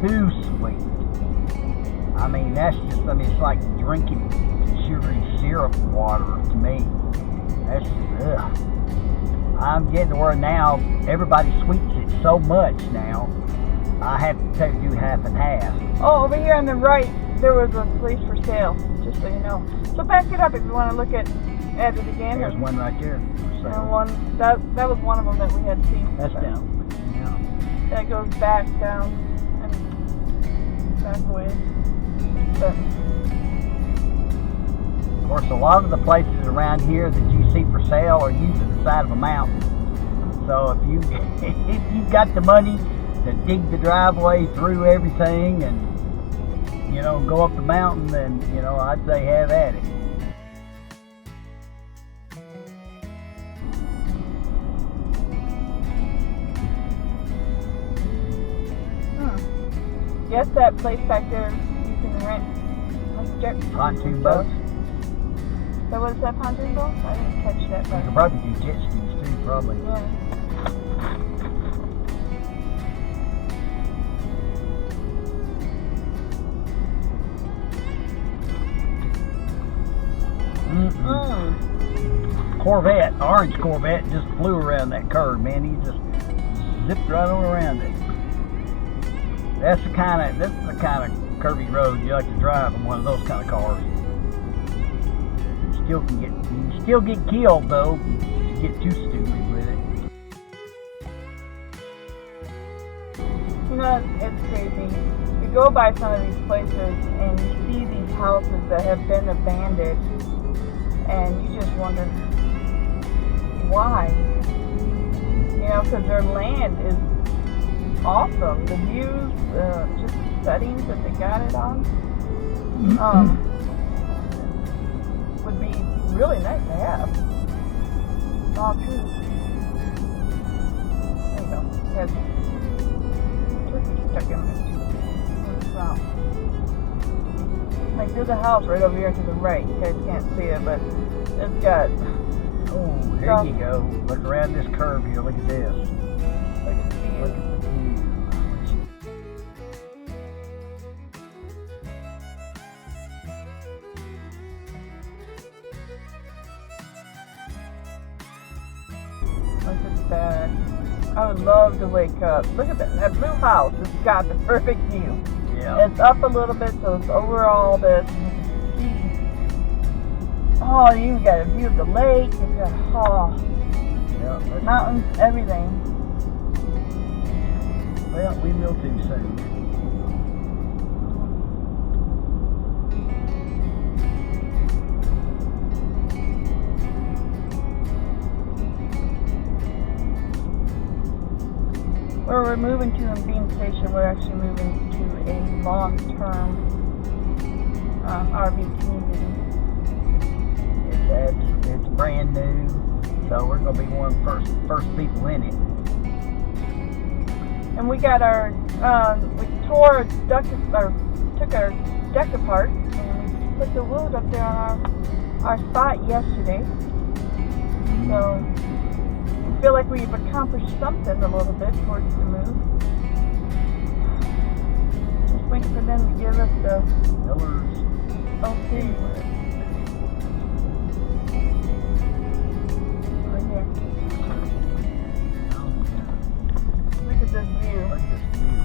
too sweet. I mean, it's like drinking sugary syrup water to me. That's, ugh. I'm getting to where now everybody sweets it so much now, I have to do half and half. Oh, over here on the right, there was a place for sale, just so you know. So back it up if you want to look at it again. There's one right there. That was one of them that we had seen. That's down. Yeah. That goes back down and back away. But of course, a lot of the places around here that you see for sale are usually the side of a mountain. So if you've got the money to dig the driveway through everything and go up the mountain, then I'd say have at it. Guess that place back there you can rent Pontoon boats. So what is that, pontoon boat? I didn't catch that. You could probably do jet skis too, probably. Yeah. Corvette, orange Corvette, just flew around that curve, man. He just zipped right on around it. That's the kind of curvy road you like to drive in one of those kind of cars. You can still get killed though if you get too stupid with it. It's crazy. You go by some of these places and you see these houses that have been abandoned, and you just wonder why. Because their land is awesome. The views, just the settings that they got it on, would be really nice to have. It's all true. There you go. Has turkey stuck in it too. Wow. Like there's a house right over here to the right. You guys can't see it, but it's got. Oh, there you go. Look around this curve here. Look at this. Look at the view. Look at the view. Look at that. I would love to wake up. Look at that. That blue house has got the perfect view. Yeah. It's up a little bit, so it's over all this. Oh, you've got a view of the lake. You've got mountains, everything. Well, we will too soon. Where we're moving to in Bean Station, we're actually moving to a long-term RV community. It's brand new, so we're going to be one of the first people in it. And we got we took our deck apart, and we put the wood up there on our spot yesterday. So I feel like we've accomplished something a little bit towards the move. Just waiting for them to give us the Pillars. okay. Right here. Look at this view. Look at this view.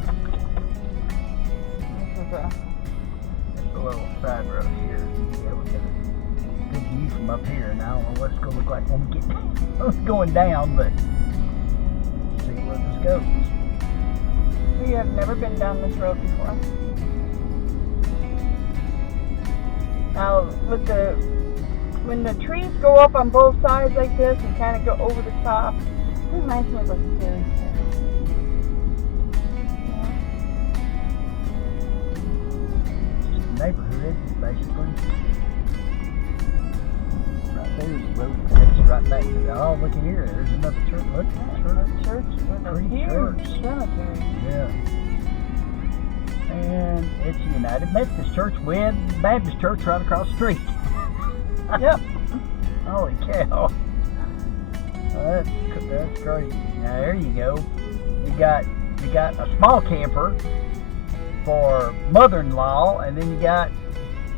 This is It's a little side road here. Yeah, we got a good view from up here, and I don't know what it's going to look like when we get going down, but let's see where this goes. we have never been down this road before. Now, when the trees go up on both sides like this and kind of go over the top, it reminds me of a fairy tale. Just a neighborhood, basically. Right there's the road connects right back to the. Oh, look at here. There's another church. Look, Church with a Pretty huge church. cemetery. Yeah. And it's United Methodist Church with Baptist Church right across the street. Yep. Holy cow. Well, that's crazy. Now there you go. You got You got a small camper for mother-in-law, and then you got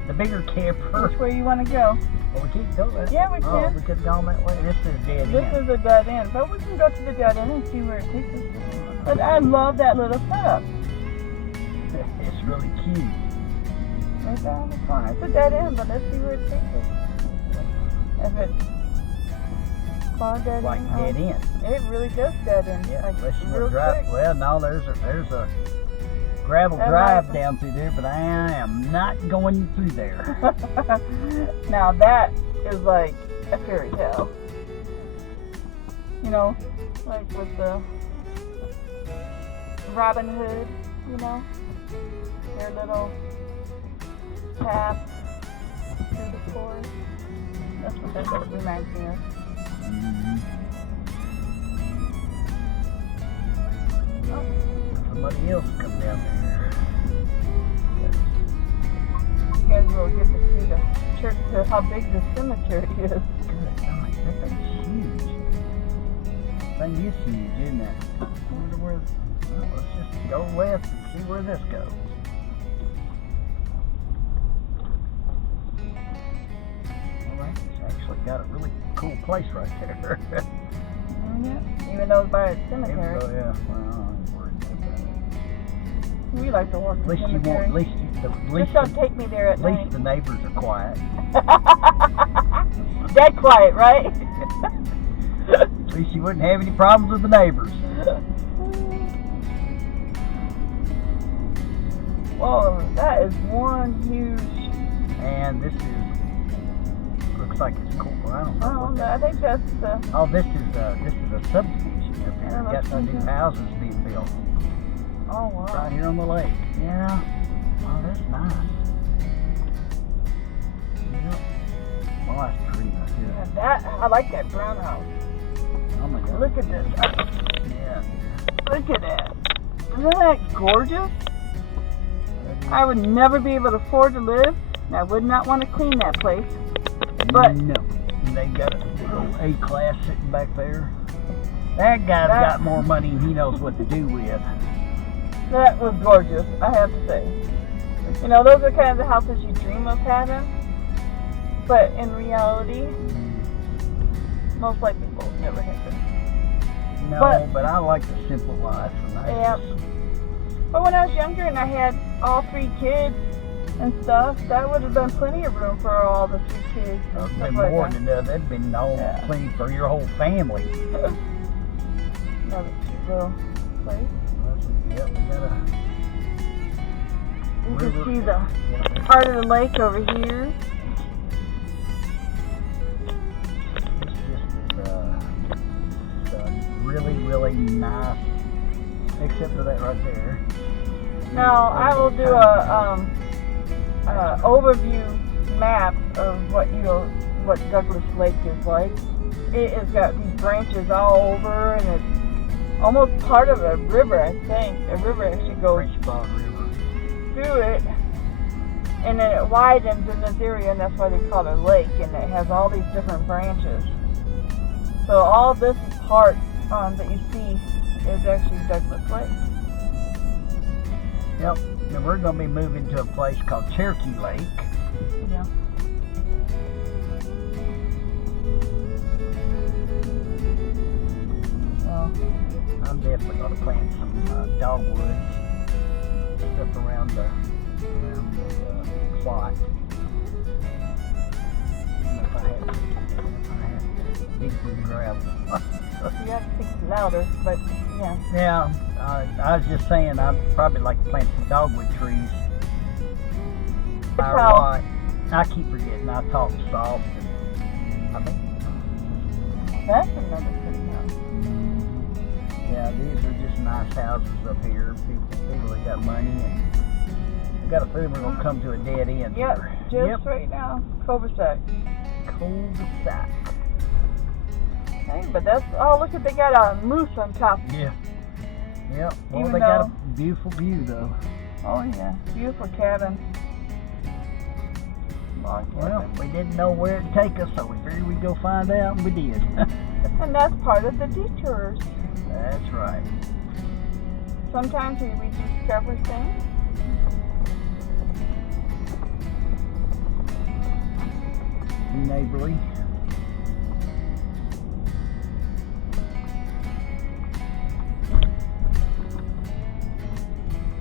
the bigger camper. Which way you want to go? Well, we can't go that way. Yeah, we can. Oh, we could have gone that way. This is a dead end. This is a dead end, but we can go to the dead end and see where it takes us. But I love that little setup. It's really cute. Right there on the corner. It's a dead end, but let's see where it takes us. If it's called dead Like end. dead end. It really does dead end. Yeah, Like, unless you want real to drive. quick. Well, no, there's a gravel That drive might- down through there, but I am not going through there. Now that is like a fairy tale. You know, like with the Robin Hood, you know, their little path through the forest. That's what that reminds me of. Mhm. Oh, somebody else come down there. You guys will get to see the church, how big the cemetery is. Good night. That thing's huge. That thing is huge, isn't it? I wonder where. Well, let's just go left and see where this goes. All right, it's actually got a really cool place right there. Yeah. Even though it's by a cemetery. Oh yeah. Well, I'm worried about that. We like to walk At the least you cemetery. won't. At least Just don't take me there at at least night. the neighbors are quiet. Dead quiet, right? At least you wouldn't have any problems with the neighbors. Whoa, that is one huge. And this is looks like it's cool. I don't know. Oh, What no, I that, think that's the. oh, this is a subdivision up here. Yeah, Got looks some new like it. houses being built Oh wow. right here on the lake. Yeah. Oh, that's nice. Yep. Oh, that's pretty. That's good. Yeah, that I like that brown house. Oh my God. Look at this. Yeah. Look at that. Isn't that gorgeous? I would never be able to afford to live, and I would not want to clean that place. But no, they got a little A-class sitting back there. That guy's got more money than he knows what to do with. that was gorgeous, I have to say. You know, those are kind of the houses you dream of having, but in reality, most likely will never happen. No, but I like the simple life. And I Yep. But when I was younger and I had all 3 kids and stuff, that would have been plenty of room for all the 3 kids and That'd stuff been like more that. than enough. That'd been all Yeah. plenty for your whole family. Another cute little place. Yep, we got a. You can river. see the Yep. part of the lake over here. It's just really, really nice. Except for that right there. Now I will do a overview map of what Douglas Lake is like. It has got these branches all over, and it's almost part of a river. I think a river actually goes French Bog River. through it, and then it widens in this area, and that's why they call it a lake. And it has all these different branches. So all this part that you see is actually Douglas Lake. Yep. Now we're going to be moving to a place called Cherokee Lake. Yeah. Well, I'm definitely going to plant some dogwoods stuff around the plot. If I have big gravel. You have to speak louder, but yeah. Yeah, I was just saying I'd probably like to plant some dogwood trees. How? I keep forgetting. I talk soft. I think. That's another pretty house. Yeah, these are just nice houses up here. People that got money and got a feeling we're gonna come to a dead end. Yep, here. just right now, cul-de-sac. Cul-de-sac. Hey, but that's, oh, look at, they got a moose on top. Yeah. Yep. Well, Even they got a though- beautiful view though. Oh yeah, beautiful cabin. Log Well, cabin. we didn't know where it'd take us, so we figured we'd go find out, and we did. And that's part of the detours. That's right. sometimes we discover things. Neighborly.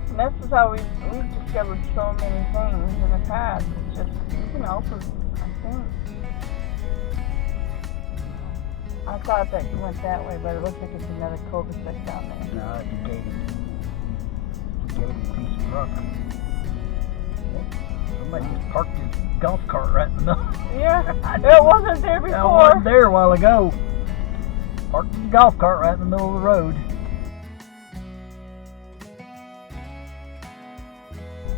And that's just how we've discovered so many things in the past. It's just, you can also, I think, I thought that you went that way, but it looks like it's another cul-de-sac down there. No, it's a gated piece of property. Somebody just parked his golf cart right in the middle. Yeah, it wasn't there before. It wasn't there a while ago. Parked his golf cart right in the middle of the road.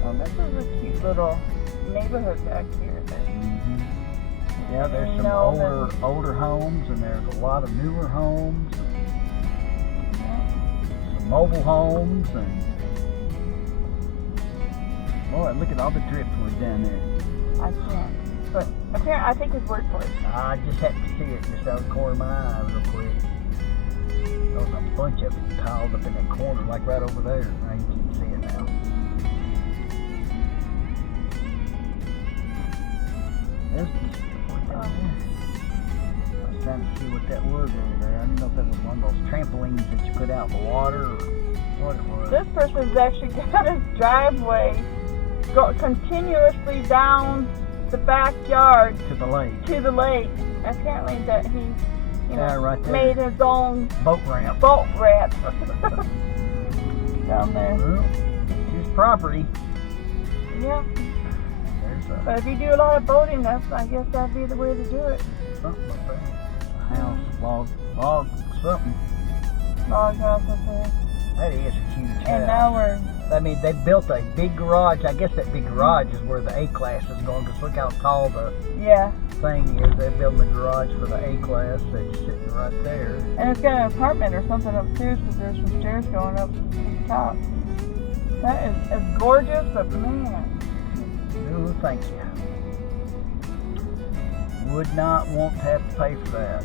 Oh, this is a cute little neighborhood back here. Yeah, there's some older homes, and there's a lot of newer homes, some mobile homes, and boy, look at all the driftwood down there. I can't, but apparently I think his word for it. I just happened to see it just out of the corner of my eye real quick. There was a bunch of it piled up in that corner, like right over there. I can see it now. There's I was trying to see what that was over there. I didn't know if that was one of those trampolines that you put out in the water or what it was. This person's actually got his driveway continuously down the backyard To the lake. to the lake. Apparently that he, Right there. made his own Boat ramp. boat ramp down there. Well, it's his property. Yeah, There's but if you do a lot of boating, I guess that'd be the way to do it. something up there. A house, log, something. Log house up there. That is a huge house. And now we're, I mean, they built a big garage. I guess that big garage is where the A-class is going, because look how tall the yeah. thing is. They're building a garage for the A-class that's sitting right there. And it's got an apartment or something upstairs because there's some stairs going up to the top. That is gorgeous, but man. No, thank you. Would not want to have to pay for that.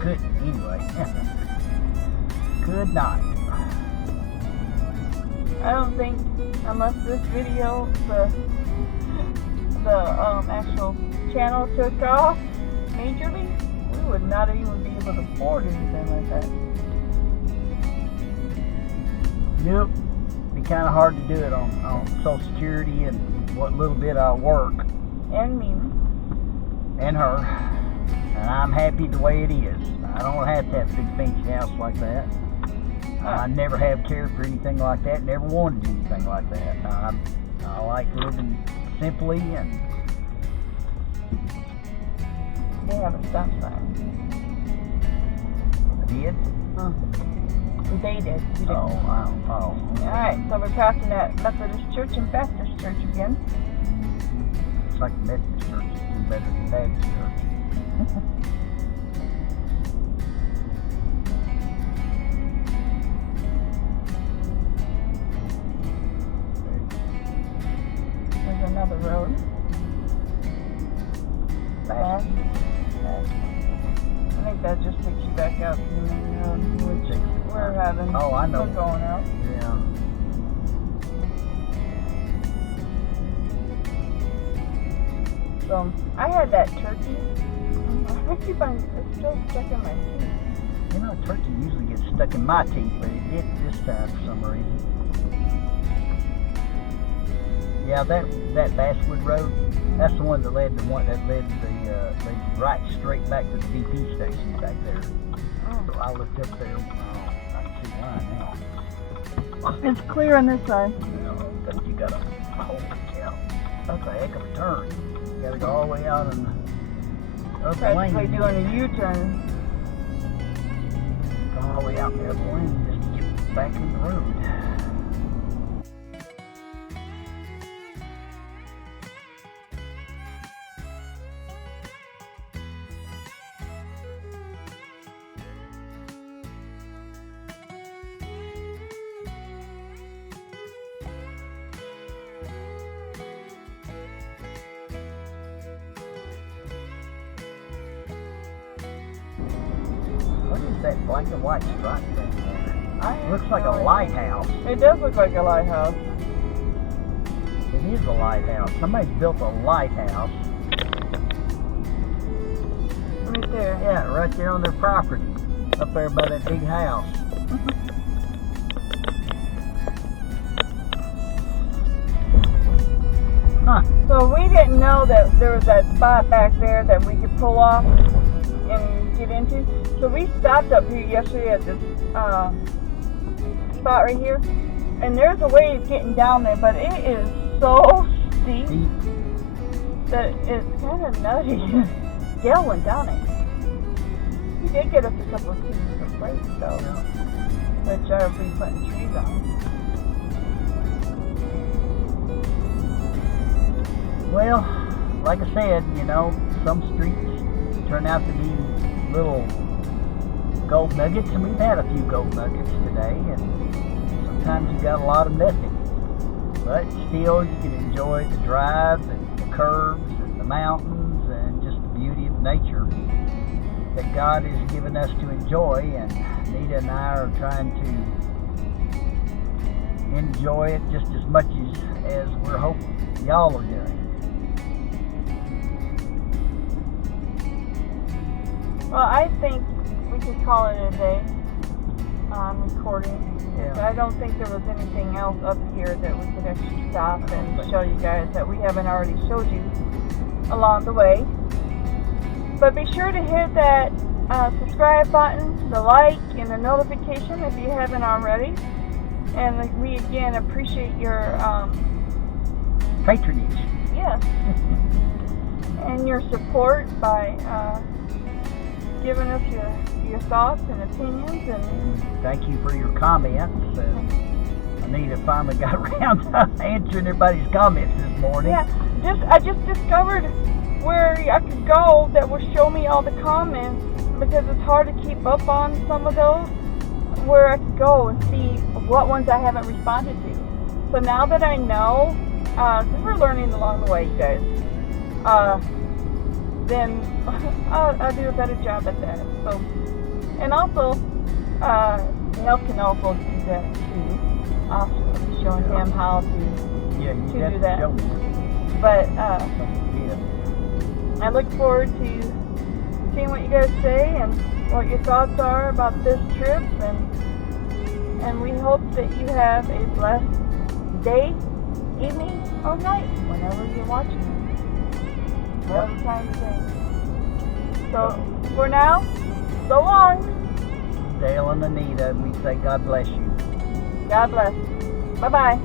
Couldn't, anyway. Could not. I don't think, unless this video, the actual channel took off majorly, we would not even be able to afford anything like that. Nope. Be kind of hard to do it on Social Security and what little bit I work. And me. And her. And I'm happy the way it is. I don't have to have a big fancy house like that. I never have cared for anything like that. Never wanted anything like that. I like living simply, and They have a stop sign. I did. They did. We didn't. Oh, wow. Alright, so we're passing that Methodist Church and Baptist Church again. It's like the Methodist Church is better than Baptist Church. There's another road. Back. I think that just takes you back out to the main road, which we're having. Oh, I know. We're going out. Yeah. So, I had that turkey. I keep on, it's still stuck in my teeth. You know, turkey usually gets stuck in my teeth, but it didn't this time for some reason. Yeah, that Basswood Road, that's the one that led the right straight back to the BP station back there. So I looked up there. Oh, I can see why now. It's clear on this side. You got a holy cow. That's a heck of a turn. You got to go all the way out and up the lane. Practically doing a U-turn. Go all the way out in the other lane just to get back in the road. What is that black and white stripe thing there? Looks like a lighthouse. It does look like a lighthouse. It is a lighthouse. Somebody's built a lighthouse. Right there. Yeah, right there on their property. Up there by that big house. Huh. So we didn't know that there was that spot back there that we could pull off and get into. So we stopped up here yesterday at this spot right here. And there's a way of getting down there, but it is so steep that it's kind of nutty. Gail went down it. We did get up a couple of pieces of place though, which I'll be putting trees on. Well, like I said, you know, some streets turn out to be little gold nuggets, and we've had a few gold nuggets today, and sometimes you got a lot of nothing. But still, you can enjoy the drive and the curves and the mountains and just the beauty of nature that God has given us to enjoy, and Anita and I are trying to enjoy it just as much as we're hoping y'all are doing. Well, I think we could call it a day on recording. Yeah. I don't think there was anything else up here that we could actually stop and show you guys that we haven't already showed you along the way. But be sure to hit that subscribe button, the like, and the notification if you haven't already. And we again appreciate your Patronage. yes, and your support by giving us your thoughts and opinions. And thank you for your comments. Anita finally got around to answering everybody's comments this morning. yeah, I just discovered where I could go that will show me all the comments, because it's hard to keep up on some of those, where I could go and see what ones I haven't responded to. So now that I know, because we're learning along the way, you guys, then I'll do a better job at that. So, and also, Neil can also do that too. Also, showing him how to do that. Show me. But Yeah. I look forward to seeing what you guys say and what your thoughts are about this trip, and we hope that you have a blessed day, evening, or night, whenever you're watching. Whatever time of day. So for now, so long. Dale and Anita, we say God bless you. God bless. Bye-bye.